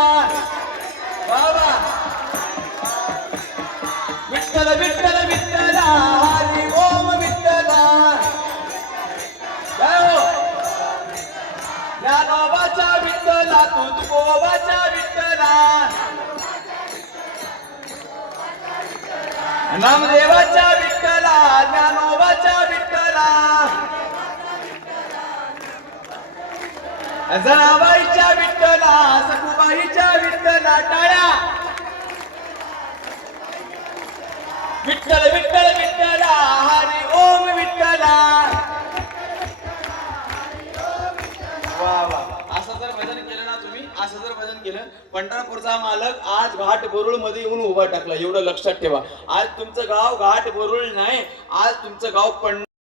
बाबा. विठ्ठल विठ्ठल विठ्ठला हरी ओम विठ्ठला. ज्ञानोबाच्या विठ्ठला तुकोबाच्या विठ्ठला नामदेवाच्या विठ्ठला ज्ञानोबाच्या विठ्ठला जनाबाईच्या विठ्ठला सखुबाईच्या विठ्ठला. टाळ्या. विठ्ठल विठ्ठल विठ्ठला हरी ओम विठ्ठला. वा वा. असं जर भजन केलं ना तुम्ही, असं जर भजन केलं, पंढरपूरचा मालक आज घाट बरुळ मध्ये येऊन उभा टाकला. एवढं लक्षात ठेवा. आज तुमचं गाव घाट बरुळ नाही, आज तुमचं गाव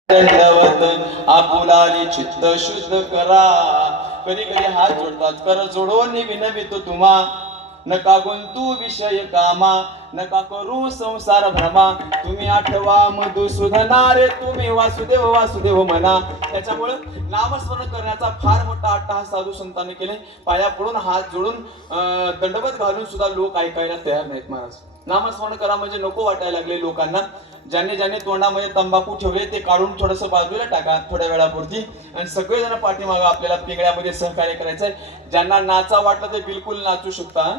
दंडवत आपुलाली चित्त शुद्ध करा. कधी कधी हात जोडतात. कर जोडून विनवितो तुम्हा नका गुंतू विषय कामा नका करू संसार भ्रमा. तुम्ही आठवा मधुसूदनारे तुम्ही वासुदेव वासुदेव म्हणा. त्याच्यामुळे नामस्मरण करण्याचा फार मोठा अट्टहास साधू संतांनी केले. पाया पडून हात जोडून दंडवत घालून सुद्धा लोक ऐकायला तयार नाहीत. महाराज नामस्मरण करा म्हणजे नको वाटायला लागले लोकांना. ज्याने ज्याने तोंडामध्ये तंबाखू ठेवले ते काढून थोडस बाजूला टाका थोड्या वेळापुरती. आणि सगळेजण पाठीमागं आपल्याला पिंगळ्यामध्ये सहकार्य करायचंय. ज्यांना नाचा वाटलं ते बिलकुल नाचू शकता.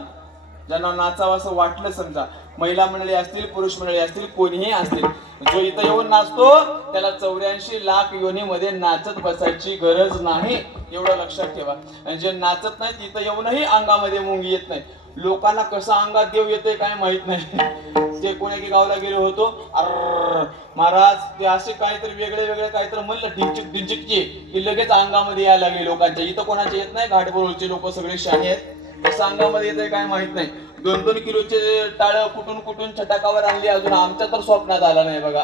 ज्यांना नाचावं असं वाटलं समजा, महिला मंडळी असतील पुरुष मंडळी असतील कोणीही असतील, जो इथं येऊन नाचतो त्याला 84 लाख योनीमध्ये नाचत बसायची गरज नाही. एवढं लक्षात ठेवा. आणि जे नाचत नाही तिथं येऊनही अंगामध्ये मुंगी येत नाही. लोकांना कसं अंगात देव येते काय माहित नाही. ते कोण्या गावाला गेलो होतो. अर महाराज ते असे काहीतरी वेगळे वेगळे काहीतरी म्हणलं ढिंचिक ढिंचिकची की लगेच अंगामध्ये यायला लागले लोकांच्या. इथं कोणाचे येत नाही. घाटबरोलचे लोक सगळे शहाणे आहेत. कसं अंगामध्ये येते काय माहित नाही. 2-2 किलोचे टाळ कुठून कुठून छटाकावर आणली. अजून आमच्या तर स्वप्नात आला नाही बघा.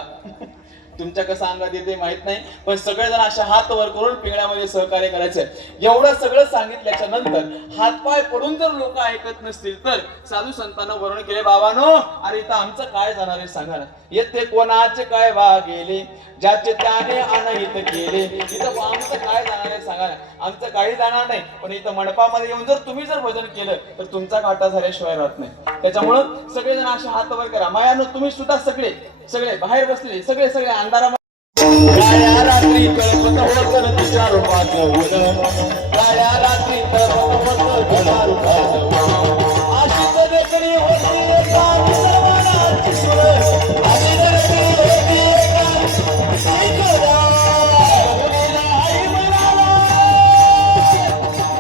तुमच्या कसं अंगात येते माहित नाही. पण सगळेजण अशा हात वर करून पिंगळ्यामध्ये सहकार्य करायचंय. एवढं सगळं सांगितल्याच्या नंतर हातपाय पडून जर लोक ऐकत नसतील तर साधू संतांना वर्णन केले. बाबानो अरे इथं आमचं काय जाणार आहे सांगा ना. येथे कोणाचे काय वा गेले ज्याचे त्याने अनहित केले. इथं आमचं काय जाणार आहे सांगा ना. आमचं काही जाणार नाही. पण इथं मंडपामध्ये येऊन जर तुम्ही जर भजन केलं तर तुमचा घाटा झाल्याशिवाय राहत नाही. त्याच्यामुळं सगळेजण असे हात वर करा. मायानो तुम्ही सुद्धा सगळे सगळे बाहेर बसलेले सगळे सगळे अंधारामध्ये काळ्या रात्री कळपत होतं तुझ्या रूपाचं ऊन. काळ्या रात्री कळपत होतं तुझ्या रूपाचं ऊन. अशीच देखणी होती एका सर्वांची सुर. अशी देखणी होती एका तरुणीला आई म्हणाला.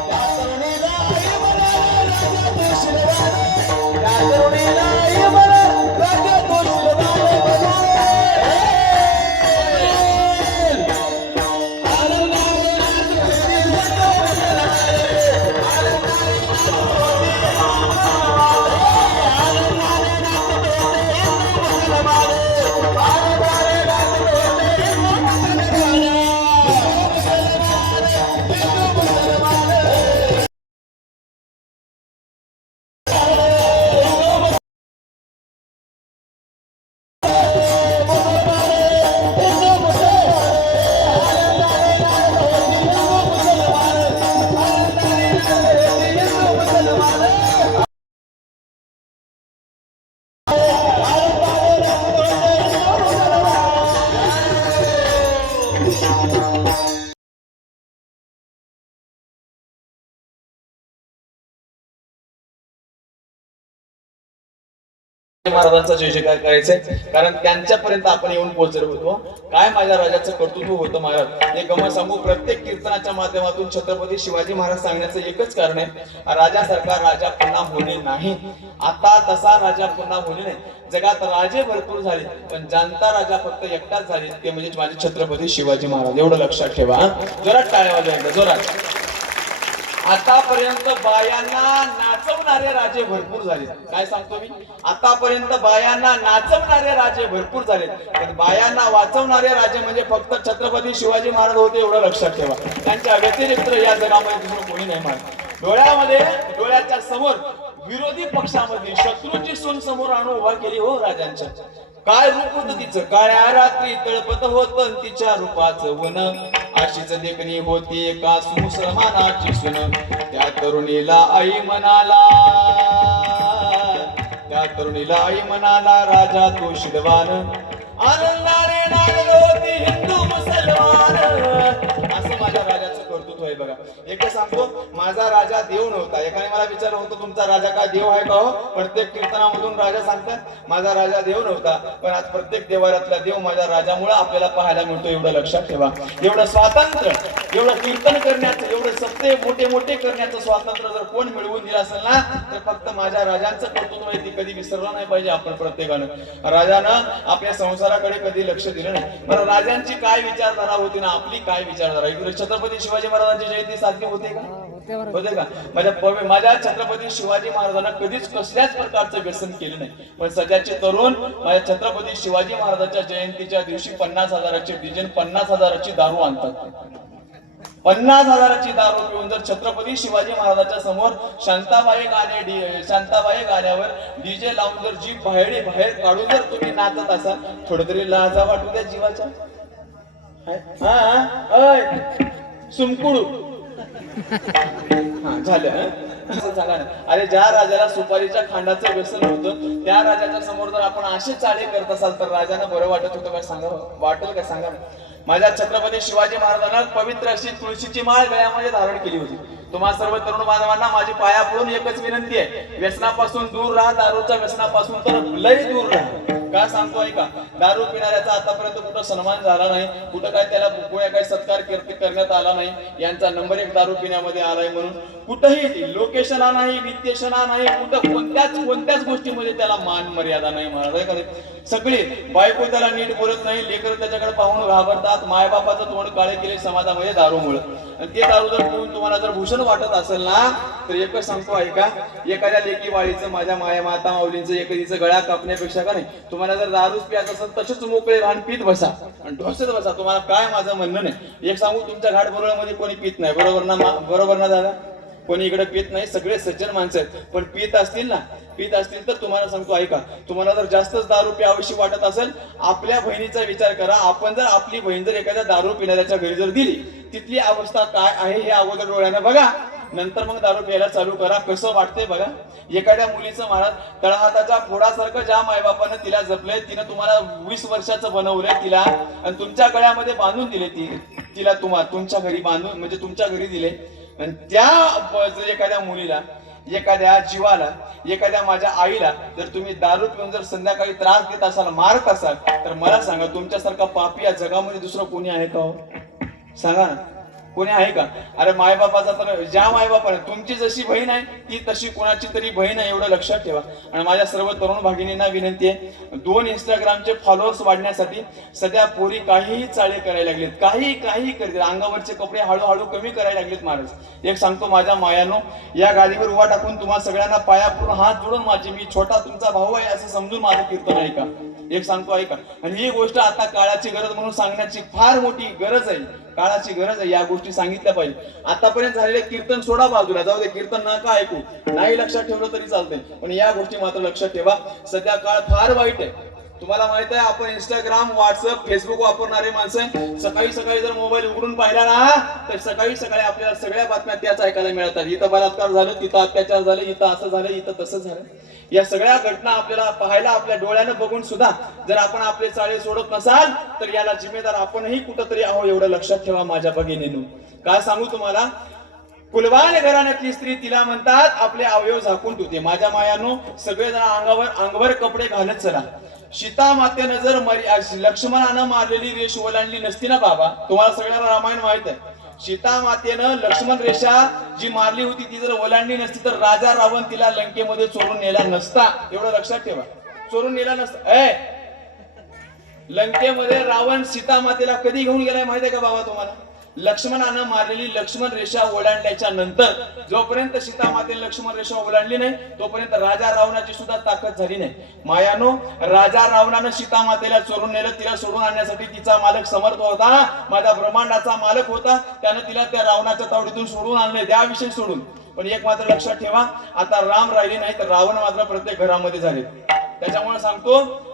त्या तरुणीला आई म्हणाला राजा तू शिरवाने. त्या तरुणीला आई म्हणाला राजा तू शिरवाने म्हणाले. आनंदाने महाराजांचा जय जयकार करायचंय, कारण त्यांच्यापर्यंत आपण येऊन पोहोचलो होतो. काय माझ्या राजाचं कर्तृत्व होतं महाराज, हे गमत सांगू. प्रत्येक कीर्तनाच्या माध्यमातून छत्रपती शिवाजी महाराज सांगण्याचं एकच कारण आहे, राजासारखा राजा पुन्हा होणे नाही. आता तसा राजा पुन्हा होणे नाही. जगात राजे भरपूर झाले, पण जाणता राजा फक्त एकटाच झाले, ते म्हणजे माझे छत्रपती शिवाजी महाराज. एवढं लक्षात ठेवा. जोरात टाळ्या वाजवा, जोरात. आतापर्यंत बायांना नाचवणारे राजे भरपूर झाले. काय सांगतो मी, आतापर्यंत बायांना नाचवणारे राजे भरपूर झाले, पण बायांना वाचवणारे राजे म्हणजे फक्त छत्रपती शिवाजी महाराज होते. एवढं लक्षात ठेवा. त्यांच्या व्यतिरिक्त या जगामध्ये दुसरं कोणी नाही महाराज. डोळ्याच्या समोर विरोधी पक्षामध्ये शत्रूची सून समोर आणून उभा केली हो राजांच्या. काय रूप होतं तिचं, काळ्या रात्री तळपत होत तिच्या रूपाचं वन. अशीच देखणी होती एका मुसलमानाची सून. त्या तरुणीला आई म्हणाला राजा तो शिलवान. आनंदाने नांदत होती हिंदू मुसलमान. असं माझ्या राजाचं कर्तृत्व आहे बघा. एक सांगतो, माझा राजा देव नव्हता. एकाने मला विचारलं होतं, तुमचा राजा काय देव आहे का हो? प्रत्येक कीर्तनामधून राजा सांगतात माझा राजा देव नव्हता, पण आज प्रत्येक देवारातला देव माझ्या राजामुळे आपल्याला पाहायला मिळतो. एवढं लक्षात ठेवा. एवढं स्वातंत्र्य, एवढं कीर्तन करण्याचं, एवढं सत्य मोठे मोठे करण्याचं स्वातंत्र्य जर कोण मिळवून दिलं असेल ना, तर फक्त माझ्या राजांचं कर्तृत्व आहे. ती कधी विसरलं नाही पाहिजे आपण प्रत्येकानं. राजानं आपल्या संसाराकडे कधी लक्ष दिलं नाही. पण राजांची काय विचारधारा होती ना, आपली काय विचारधारा. इकडे छत्रपती शिवाजी महाराजांची जयंती साजरी होते का? होते का? माझ्या छत्रपती शिवाजी महाराजांना कधीच कसल्याच प्रकारचं व्यसन केलं नाही. पण सध्याचे तरुण माझ्या छत्रपती शिवाजी महाराजांच्या जयंतीच्या दिवशी 50,000ची डीजे, 50,000ची दारू आणतात. 50,000ची दारू पिऊन जर छत्रपती शिवाजी महाराजांच्या समोर शांताबाई गाण्यावर डीजे लावून जर जीभ बाहेर काढून जर तुम्ही नाचत असाल, थोडं तरी लाजा वाटू द्या जीवाच्या. सुमकुळू झालं. सांगा ना, अरे ज्या राजाला सुपारीच्या खांडाचं व्यसन होतं, त्या राजाच्या समोर जर आपण असे चाळे करत असाल तर राजाला बरं वाटत होतं काय? सांगा, वाटेल का? सांगा ना. माझ्या छत्रपती शिवाजी महाराजांना पवित्र अशी तुळशीची माळ गळ्यामध्ये धारण केली होती. तुम्हा सर्व तरुण बांधवांना माझी पाया पडून एकच विनंती आहे, व्यसनापासून दूर राहा. दारूच्या व्यसनापासून तर लय दूर राहा. का सांगतो आहे का, दारू पिणाऱ्याचा आतापर्यंत कुठं सन्मान झाला नाही, कुठं काय त्याला काही सत्कार करण्यात आला नाही. यांचा नंबर 1 दारू पिण्यामध्ये आलाय म्हणून कुठंही लोकेशना नाही, वित्तेशना नाही, कुठं कोणत्याच गोष्टीमध्ये त्याला मान मर्यादा नाही महाराज. सगळी बायको त्याला नीट बोलत नाही, लेकर त्याच्याकडे पाहून घाबरतात. मायबापाचं तोंड काळे केले समाजामध्ये दारूमुळे. आणि ते दारू जर पिऊन तुम्हाला जर भूषण वाटत असेल ना, तर एकच सांगतो ऐका, एखाद्या लेकी वाळीचं, माझ्या माया माता माऊलींचं एखादीचं गळा कापण्यापेक्षा का नाही, तुम्हाला जर दारूच प्यायचं असेल तसेच मोकळे राहून पीत बसा आणि ढोसत बसा. तुम्हाला काय माझं म्हणणं नाही. एक सांगू, तुमच्या घाट बरोबरमध्ये कोणी पीत नाही, बरोबर ना दादा? कोणी इकडे पित नाही, सगळे सज्जन माणसं आहेत. पण पित असतील तर तुम्हाला सांगतो ऐका, तुम्हाला जर जास्तच दारू प्यावीशी वाटत असेल, आपल्या बहिणीचा विचार करा. आपण जर आपली बहीण जर एखाद्या दारू पिणाऱ्याच्या घरी जर दिली, तिथली अवस्था काय आहे हे अगोदर डोळ्यानं बघा, नंतर मग दारू प्यायला चालू करा. कसं वाटतंय बघा. एखाद्या मुलीचं महाराज तळहाताच्या फोडासारखं ज्या मायबापानं तिला जपलंय, तिनं तुम्हाला 20 वर्षाचं बनवलंय तिला, आणि तुमच्या गळ्यामध्ये बांधून दिले तिला तुमच्या घरी बांधून, म्हणजे तुमच्या घरी दिले. आणि त्या एखाद्या मुलीला, एखाद्या जीवाला, एखाद्या माझ्या आईला जर तुम्ही दारू पिऊन जर संध्याकाळी त्रास देत असाल, मारत असाल, तर मला सांगा, तुमच्यासारखा पापी या जगामध्ये दुसरं कोणी आहे का हो? सांगा ना, कोणी आहे का? अरे मायबापाचा तर, ज्या मायबापाने तुमची जशी बहीण आहे ती तशी कोणाची तरी बहीण आहे, एवढं लक्षात ठेवा. आणि माझ्या सर्व तरुण भगिनींना विनंती आहे, 2 इंस्टाग्रामचे फॉलोअर्स वाढण्यासाठी सध्या पोरी काहीही चाळे करायला लागलेत, काही करतील. अंगावरचे कपडे हळूहळू कमी करायला लागलेत महाराज. एक सांगतो माझ्या मायानो, या गाडीवर उभा टाकून तुम्हा सगळ्यांना पाया पडून हात जोडून मी छोटा तुमचा भाऊ आहे असं समजून माझं कीर्तन ऐका. एक सांगतो ऐका. आणि ही गोष्ट आता काळाची गरज म्हणून सांगण्याची फार मोठी गरज आहे, काळाची गरज आहे. या गोष्टी सांगितल्या पाहिजे. आतापर्यंत झालेले कीर्तन सोडा बाजूला, जाऊ दे, कीर्तन नका ऐकू, नाही लक्षात ठेवलं तरी चालतंय, पण या गोष्टी मात्र लक्षात ठेवा. सध्या काळ फार वाईट आहे. तुम्हाला माहित आहे, आपण इंस्टाग्राम, व्हॉट्सअप, फेसबुक वापरणारे माणसं सकाळी जर मोबाईल उघडून पाहिला ना, तर सकाळी आपल्याला सगळ्या बातम्या त्याच ऐकायला मिळतात. इथं बलात्कार झालं, तिथं अत्याचार झाले, इथं असं झालं, इथं तसं झालं. या सगळ्या घटना आपल्याला पाहायला, आपल्या डोळ्यानं बघून सुद्धा जर आपण आपले चाळे सोडत नसाल, तर याला जिम्मेदार आपणही कुठंतरी आहो, एवढं लक्षात ठेवा माझ्या भगिनींनो. काय सांगू तुम्हाला, कुलवान घराण्यातली स्त्री तिला म्हणतात आपले अवयव झाकून ठेवते. माझ्या मायानो सगळेजण अंगावर कपडे घालत चला. सीता मातेनं जर लक्ष्मणानं मारलेली रेष ओलांडली नसती ना बाबा, तुम्हाला सगळ्यांना रामायण माहित आहे, सीता मातेनं लक्ष्मण रेषा जी मारली होती ती जर ओलांडली नसती तर राजा रावण तिला लंकेमध्ये चोरून नेला नसता. एवढं लक्षात ठेवा, चोरून नेला नसता. लंकेमध्ये रावण सीता मातेला कधी घेऊन गेलाय माहिती आहे का बाबा तुम्हाला? लक्ष्मणानं मारलेली लक्ष्मण रेषा ओलांडल्याच्या नंतर जोपर्यंत सीता मातेने लक्ष्मण रेषा ओलांडली नाही तोपर्यंत राजा रावणाची सुद्धा ताकद झाली नाही. मायानो, राजा रावणानं सीता मातेला चोरून नेलं. तिला सोडून आणण्यासाठी तिचा मालक समर्थ होता, माझा ब्रह्मांडाचा मालक होता, त्यानं तिला त्या रावणाच्या तावडीतून सोडून आणले, द्याविषयी सोडून. पण एक मात्र लक्षात ठेवा, आता राम राहिले नाही तर रावण मात्र प्रत्येक घरामध्ये झाले. त्याच्यामुळे सांगतो,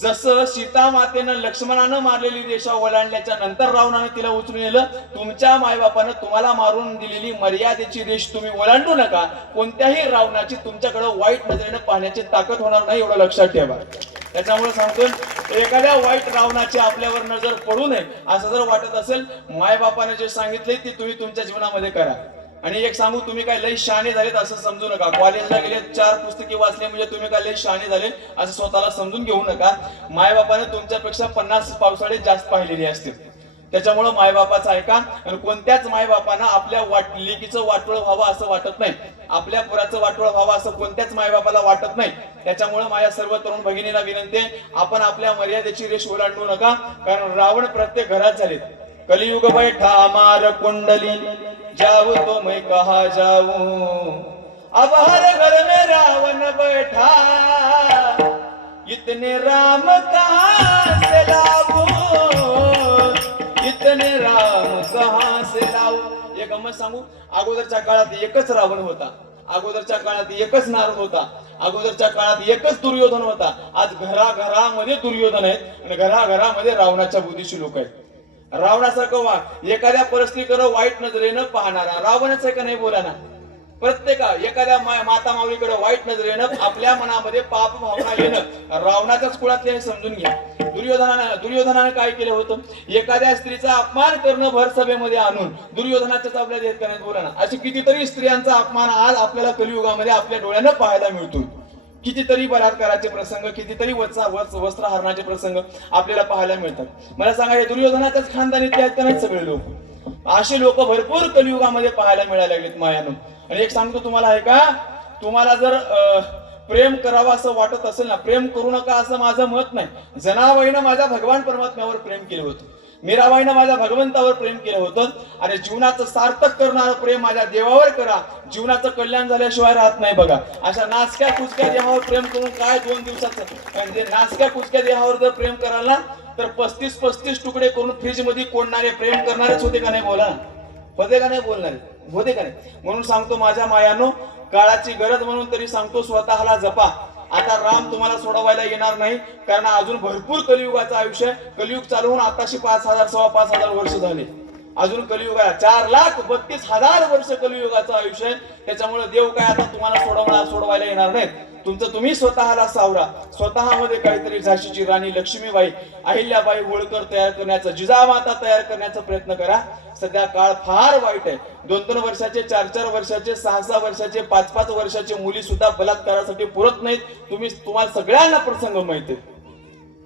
जसं सीता मातेनं लक्ष्मणानं मारलेली रेषा ओलांडल्याच्या नंतर रावणानं तिला उचलून नेलं, तुमच्या मायबापानं तुम्हाला मारून दिलेली मर्यादेची रेष तुम्ही ओलांडू नका. कोणत्याही रावणाची तुमच्याकडे वाईट नजरेनं पाहण्याची ताकद होणार नाही, एवढं लक्षात ठेवा. त्याच्यामुळे सांगतो, एखाद्या वाईट रावणाची आपल्यावर नजर पडू नये असं जर वाटत असेल, मायबापाने जे सांगितले ते तुम्ही तुमच्या जीवनामध्ये करा. आणि एक सांगू, तुम्ही काय लई शहाणे झालेत असं समजू नका. कॉलेजला गेले 4 पुस्तके वाचले म्हणजे तुम्ही काय लई शहाणे झाले असं स्वतःला समजून घेऊ नका. मायबापाने तुमच्यापेक्षा 50 पावसाळे जास्त पाहिलेले असतील. त्याच्यामुळे मायबापाचं ऐका. आणि कोणत्याच मायबापानं आपल्या लेकीचं वाटोळ व्हावं असं वाटत नाही, आपल्या पुराचं वाटोळ व्हावं असं कोणत्याच मायबापाला वाटत नाही. त्याच्यामुळे माझ्या सर्व तरुण भगिनीला विनंती आहे, आपण आपल्या मर्यादेची रेष ओलांडू नका, कारण रावण प्रत्येक घरात झालेत. कलियुग बैठा मार कुंडली, जाऊं तो मैं कहा जाऊं, अब हर घर में रावण बैठा, इतने राम कहां से लाऊं, इतने राम कहां से लाऊं. एक गंमत सांगू, अगोदरच्या काळात एकच रावण होता, अगोदरच्या काळात एकच नारद होता, अगोदरच्या काळात एकच दुर्योधन होता. आज घराघरामध्ये दुर्योधन आहेत आणि घराघरामध्ये रावणाच्या बुद्धीची लोक आहेत. रावणासारखं वाघ एखाद्या परिस्थितीकडे वाईट नजरेनं पाहणारा रावणच आहे का नाही? बोला ना. एखाद्या माता माऊलीकडे वाईट नजरेनं आपल्या मनामध्ये पाप भावना येणं रावणाच्याच कुळातले हे समजून घ्या. दुर्योधनाने काय केलं होतं? एखाद्या स्त्रीचा अपमान करणं भर सभेमध्ये आणून दुर्योधनाच्याच आपल्या देत करण्यात. बोला ना. असे कितीतरी स्त्रियांचा अपमान आज आपल्याला कलियुगामध्ये आपल्या डोळ्यानं पाहायला मिळतो. कितीतरी बलात्काराचे प्रसंग, कितीतरी वस्त्रहरणाचे प्रसंग आपल्याला पाहायला मिळतात. मला सांगा, हे दुर्योधनाच्याच खानदानीतले आहेत का नाही सगळे लोक? असे लोक भरपूर कलियुगामध्ये पाहायला मिळायला लागलेत मायानो. आणि एक सांगतो तुम्हाला, आहे का, तुम्हाला जर प्रेम करावं असं वाटत असेल ना, प्रेम करू नका असं माझं मत नाही. जनाबाईनं माझ्या भगवान परमात्म्यावर प्रेम केलं होतं, मीराबाईनं माझ्या भगवंतावर प्रेम केलं होतं. आणि जीवनाचं सार्थक करणारं प्रेम माझ्या देवावर करा, जीवनाचं कल्याण झाल्याशिवाय राहत नाही बघा. अशा नाचक्या कुचक्या देहावर प्रेम करून काय 2 दिवसाचं, म्हणजे नाचक्या कुचक्या देहावर जर प्रेम कराल ना तर 35 तुकडे करून फ्रीज मध्ये कोणणारे प्रेम करणारेच होते का नाही? बोला ना. होते का नाही? बोलणारे होते का नाही? म्हणून सांगतो माझ्या मायानो, काळाची गरज म्हणून तरी सांगतो, स्वतःला जपा. आता राम तुम्हाला सोडवायला येणार नाही, कारण अजून भरपूर कलियुगाचं आयुष्य. कलियुग चालू होऊन आताशी 5,000 5,000 वर्ष झाले. अजून कलियुगाला 4,32,000 वर्ष कलियुगाचं आयुष्य आहे. त्याच्यामुळे देव काय आता तुम्हाला सोडवायला येणार नाही. तुमचं तुम्ही स्वतःला सावरा. स्वतःमध्ये काहीतरी झाशीची राणी लक्ष्मीबाई, अहिल्याबाई होळकर तयार करण्याचा, जिजामाता तयार करण्याचा प्रयत्न करा. सध्या काळ फार वाईट आहे. 2-2 वर्षाचे, 4-4 वर्षाचे, 6-6 वर्षाचे, 5-5 वर्षाचे मुली सुद्धा बलात्कारासाठी पुरत नाहीत. तुम्हाला सगळ्यांना प्रसंग माहिती आहे.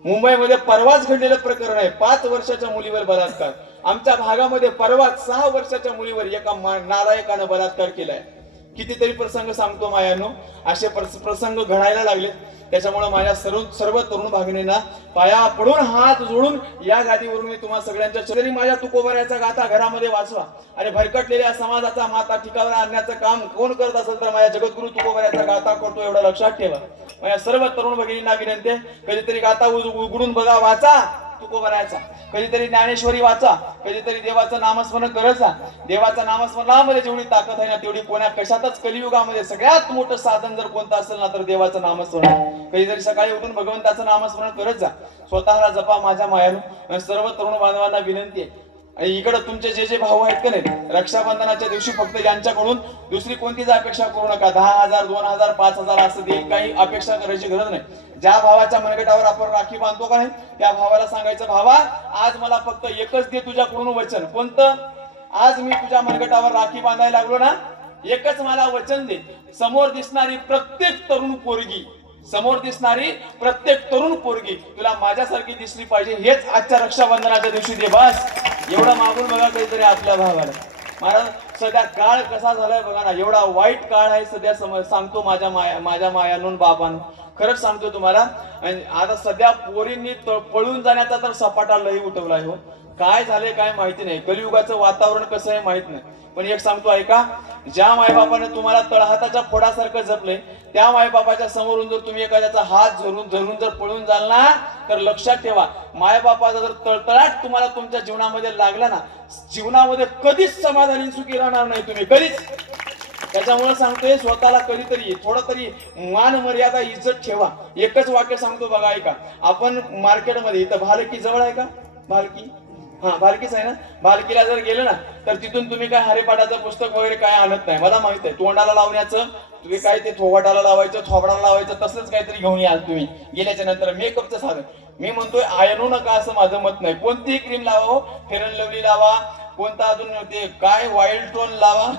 मुंबईमध्ये परवाच घडलेलं प्रकरण आहे, 5 वर्षाच्या मुलीवर बलात्कार. आमच्या भागामध्ये परवाच 6 वर्षाच्या मुलीवर एका नालायकानं बलात्कार केलाय. कितीतरी प्रसंग सांगतो मायानो, असे प्रसंग घडायला लागले. त्याच्यामुळे माझ्या सर्व तरुण भगिनींना पाया पडून हात जोडून या गादीवरून मी तुम्हाला सगळ्यांच्या शेजारी माझ्या तुकोबऱ्याचा गाथा घरामध्ये वाचवा. आणि भरकटलेल्या समाजाचा माता ठिकावर आणण्याचं काम कोण करत असेल तर माझ्या जगद्गुरु तुकोबऱ्याचा गाथा करतो, एवढं लक्षात ठेवा. माझ्या सर्व तरुण भगिनींना विनंती आहे, कधीतरी गाथा उघडून बघा, वाचा तुकोबऱ्याचा, कधीतरी ज्ञानेश्वरी वाचा, कधीतरी देवाचं नामस्मरण करत जा. देवाचं नामस्मरणामध्ये जेवढी ताकद आहे ना तेवढी कोणा कशातच कलियुगामध्ये सगळ्यात मोठं साधन जर कोणतं असेल ना तर देवाचं नामस्मरण. कधीतरी सकाळी उठून भगवंताचं नामस्मरण करत जा. स्वतःला जपा माझ्या मायानो. सर्व तरुण बांधवांना विनंती आहे, इकडे तुमचे जे भाऊ आहेत का नाही, रक्षाबंधनाच्या दिवशी फक्त यांच्याकडून दुसरी कोणतीच अपेक्षा करू नका. 10,000 2,000 5,000 असं देईल, काही अपेक्षा करायची गरज नाही. ज्या भावाच्या मनगटावर आपण राखी बांधतो का नाही त्या भावाला सांगायचं, भावा आज मला फक्त एकच दे तुझ्याकडून वचन. कोणतं? आज मी तुझ्या मनगटावर राखी बांधायला लागलो ना, एकच मला वचन दे, समोर दिसणारी प्रत्येक तरुण पोरगी तुला माझ्यासारखी दिसली पाहिजे, हेच आजच्या रक्षाबंधनाच्या दिवशी दे बस. एवढं मागून बघा काहीतरी आपल्या भावाला. महाराज सध्या काळ कसा झालाय बघा ना, एवढा वाईट काळ आहे सध्या. सांगतो माझ्या मायानून बाबांनो, खरंच सांगतो तुम्हाला. आणि आता सध्या पोरींनी पळून जाण्याचा तर सपाटा लई उठवलाय हो. काय झाले काय माहिती नाही, कलियुगाचं वातावरण कसं आहे माहित नाही. पण एक सांगतो ऐका, ज्या मायबापाने तुम्हाला तळहाताच्या फोडासारखं जपले, त्या मायबापाच्या समोरून जर तुम्ही एखाद्याचा हात धरून जर पळून जाल ना, तर लक्षात ठेवा, मायबापाचा जर तळतळाट तुम्हाला तुमच्या जीवनामध्ये लागला ना, जीवनामध्ये कधीच समाधानी सुखी राहणार नाही तुम्ही, कधीच. त्याच्यामुळे सांगतोय, स्वतःला कधीतरी थोडं तरी मान मर्यादा इज्जत ठेवा. एकच वाक्य सांगतो बघा ऐका. आपण मार्केटमध्ये, इथं भालकी जवळ आहे का? भालकी, हा भालकीच आहे ना. भालकीला जर गेलं ना, तर तिथून तुम्ही काय हरिपाठाचं पुस्तक वगैरे काय आणत नाही, मला माहित आहे. तोंडाला लावण्याचं तुम्ही काय ते थोबाडाला लावायचं, थोबडाला लावायचं, तसंच काहीतरी घेऊन याल तुम्ही गेल्याच्या नंतर. मेकअपचं साधन मी म्हणतोय आयनू नका असं माझं मत नाही. कोणतीही क्रीम लावा हो, फेअर अँड लवली लावा, कोणता अजून ते काय वाईल्ड टोन लावा,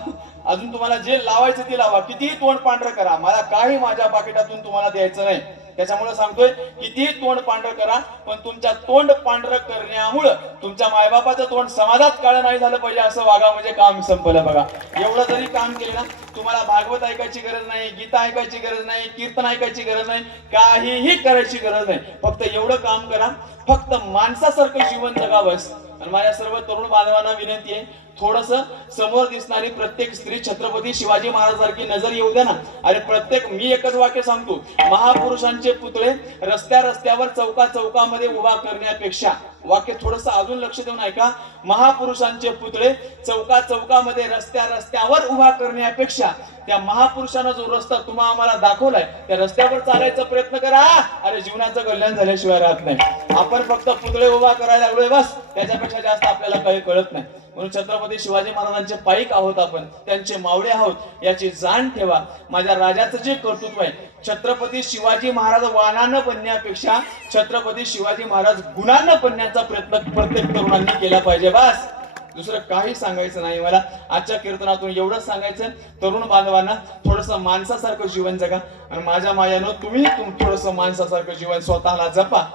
अजून तुम्हाला जे लावायचं ते लावा, कितीही तोंड पांढरं करा, मला काही माझ्या पाकिटातून तुम्हाला द्यायचं नाही. त्याच्यामुळे सांगतोय, कितीही तोंड पांढरं करा, पण तुमच्या तोंड पांढरं करण्यामुळं तुमच्या मायबापाचं तोंड समाजात काळं नाही झालं पाहिजे, असं वागा, म्हणजे काम संपलं बघा. एवढं जरी काम केलं ना, तुम्हाला भागवत ऐकायची गरज नाही, गीता ऐकायची गरज नाही, कीर्तन ऐकायची गरज नाही, काहीही करायची गरज नाही. फक्त एवढं काम करा, फक्त माणसासारखं जीवन जगा बस. आणि माझ्या सर्व तरुण बांधवांना विनंती आहे, थोडस समोर दिसणारी प्रत्येक स्त्री छत्रपती शिवाजी महाराजांसारखी नजर येऊ द्या ना. अरे प्रत्येक, मी एकच वाक्य सांगतो, महापुरुषांचे पुतळे रस्त्यावर चौकामध्ये उभा करण्यापेक्षा, वाक्य थोडस अजून लक्ष देऊन ऐका, महापुरुषांचे पुतळे चौकामध्ये रस्त्यावर उभा करण्यापेक्षा, त्या महापुरुषांना जो रस्ता तुम्हा आम्हाला दाखवलाय, त्या रस्त्यावर चालायचा प्रयत्न करा. अरे जीवनाचं कल्याण झाल्याशिवाय राहत नाही. आपण फक्त पुतळे उभा करायला लागलोय बस, त्याच्यापेक्षा जास्त आपल्याला काही कळत नाही. म्हणून छत्रपती शिवाजी महाराजांचे पाईक आहोत आपण, त्यांचे मावळे आहोत, याची जाण ठेवा. माझ्या राजाचं जे कर्तृत्व आहे, छत्रपती शिवाजी महाराज वाणानं बनण्यापेक्षा छत्रपती शिवाजी महाराज गुणानं बनण्याचा प्रयत्न प्रत्येक तरुणांनी केला पाहिजे बस. दुसरं काही सांगायचं नाही मला. आजच्या कीर्तनातून एवढंच सांगायचं, तरुण बांधवांना थोडंसं माणसासारखं जीवन जगा. आणि माझ्या मायानं तुम्ही थोडंसं माणसासारखं जीवन स्वतःला जपा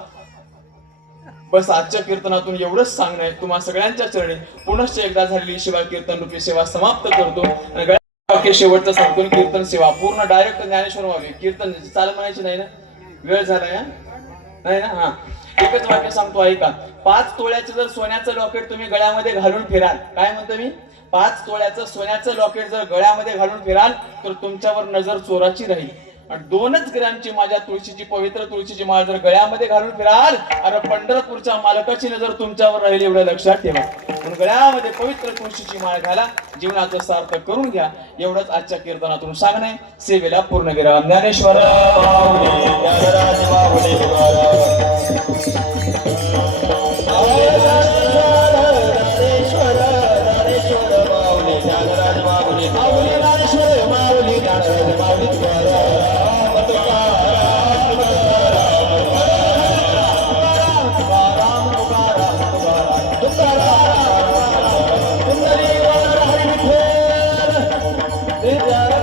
बस. आजच्या कीर्तनातून एवढंच सांगणं आहे. तुम्हा सगळ्यांच्या चरणी पुनश्च एकदा झालेली शिवा कीर्तन रूपी सेवा समाप्त करतो. आणि वाक्य शेवटचं सांगतो, कीर्तन सेवा पूर्ण डायरेक्ट ज्ञानेश्वर व्हावी. कीर्तन चाल म्हणायची नाही ना, वेळ झालाय नाही ना. हा एकच वाक्य सांगतो ऐका. 5 तोळ्याचं जर सोन्याचं लॉकेट तुम्ही गळ्यामध्ये घालून फिराल, काय म्हणतो मी, 5 तोळ्याचं सोन्याचं लॉकेट जर गळ्यामध्ये घालून फिराल, तर तुमच्यावर नजर चोराची राहील. आणि 2 ग्रॅमची माझ्या तुळशीची, पवित्र तुळशीची माळ जर गळ्यामध्ये घालून फिराल, अरे पंढरपूरच्या मालकाची नजर तुमच्यावर राहील, एवढं लक्षात ठेवा. म्हणून गळ्यामध्ये पवित्र तुळशीची माळ घाला, जीवनाचं सार्थक करून घ्या. एवढंच आजच्या कीर्तनातून सांगणे. सेवेला पूर्ण विराम. ज्ञानेश्वर Yeah.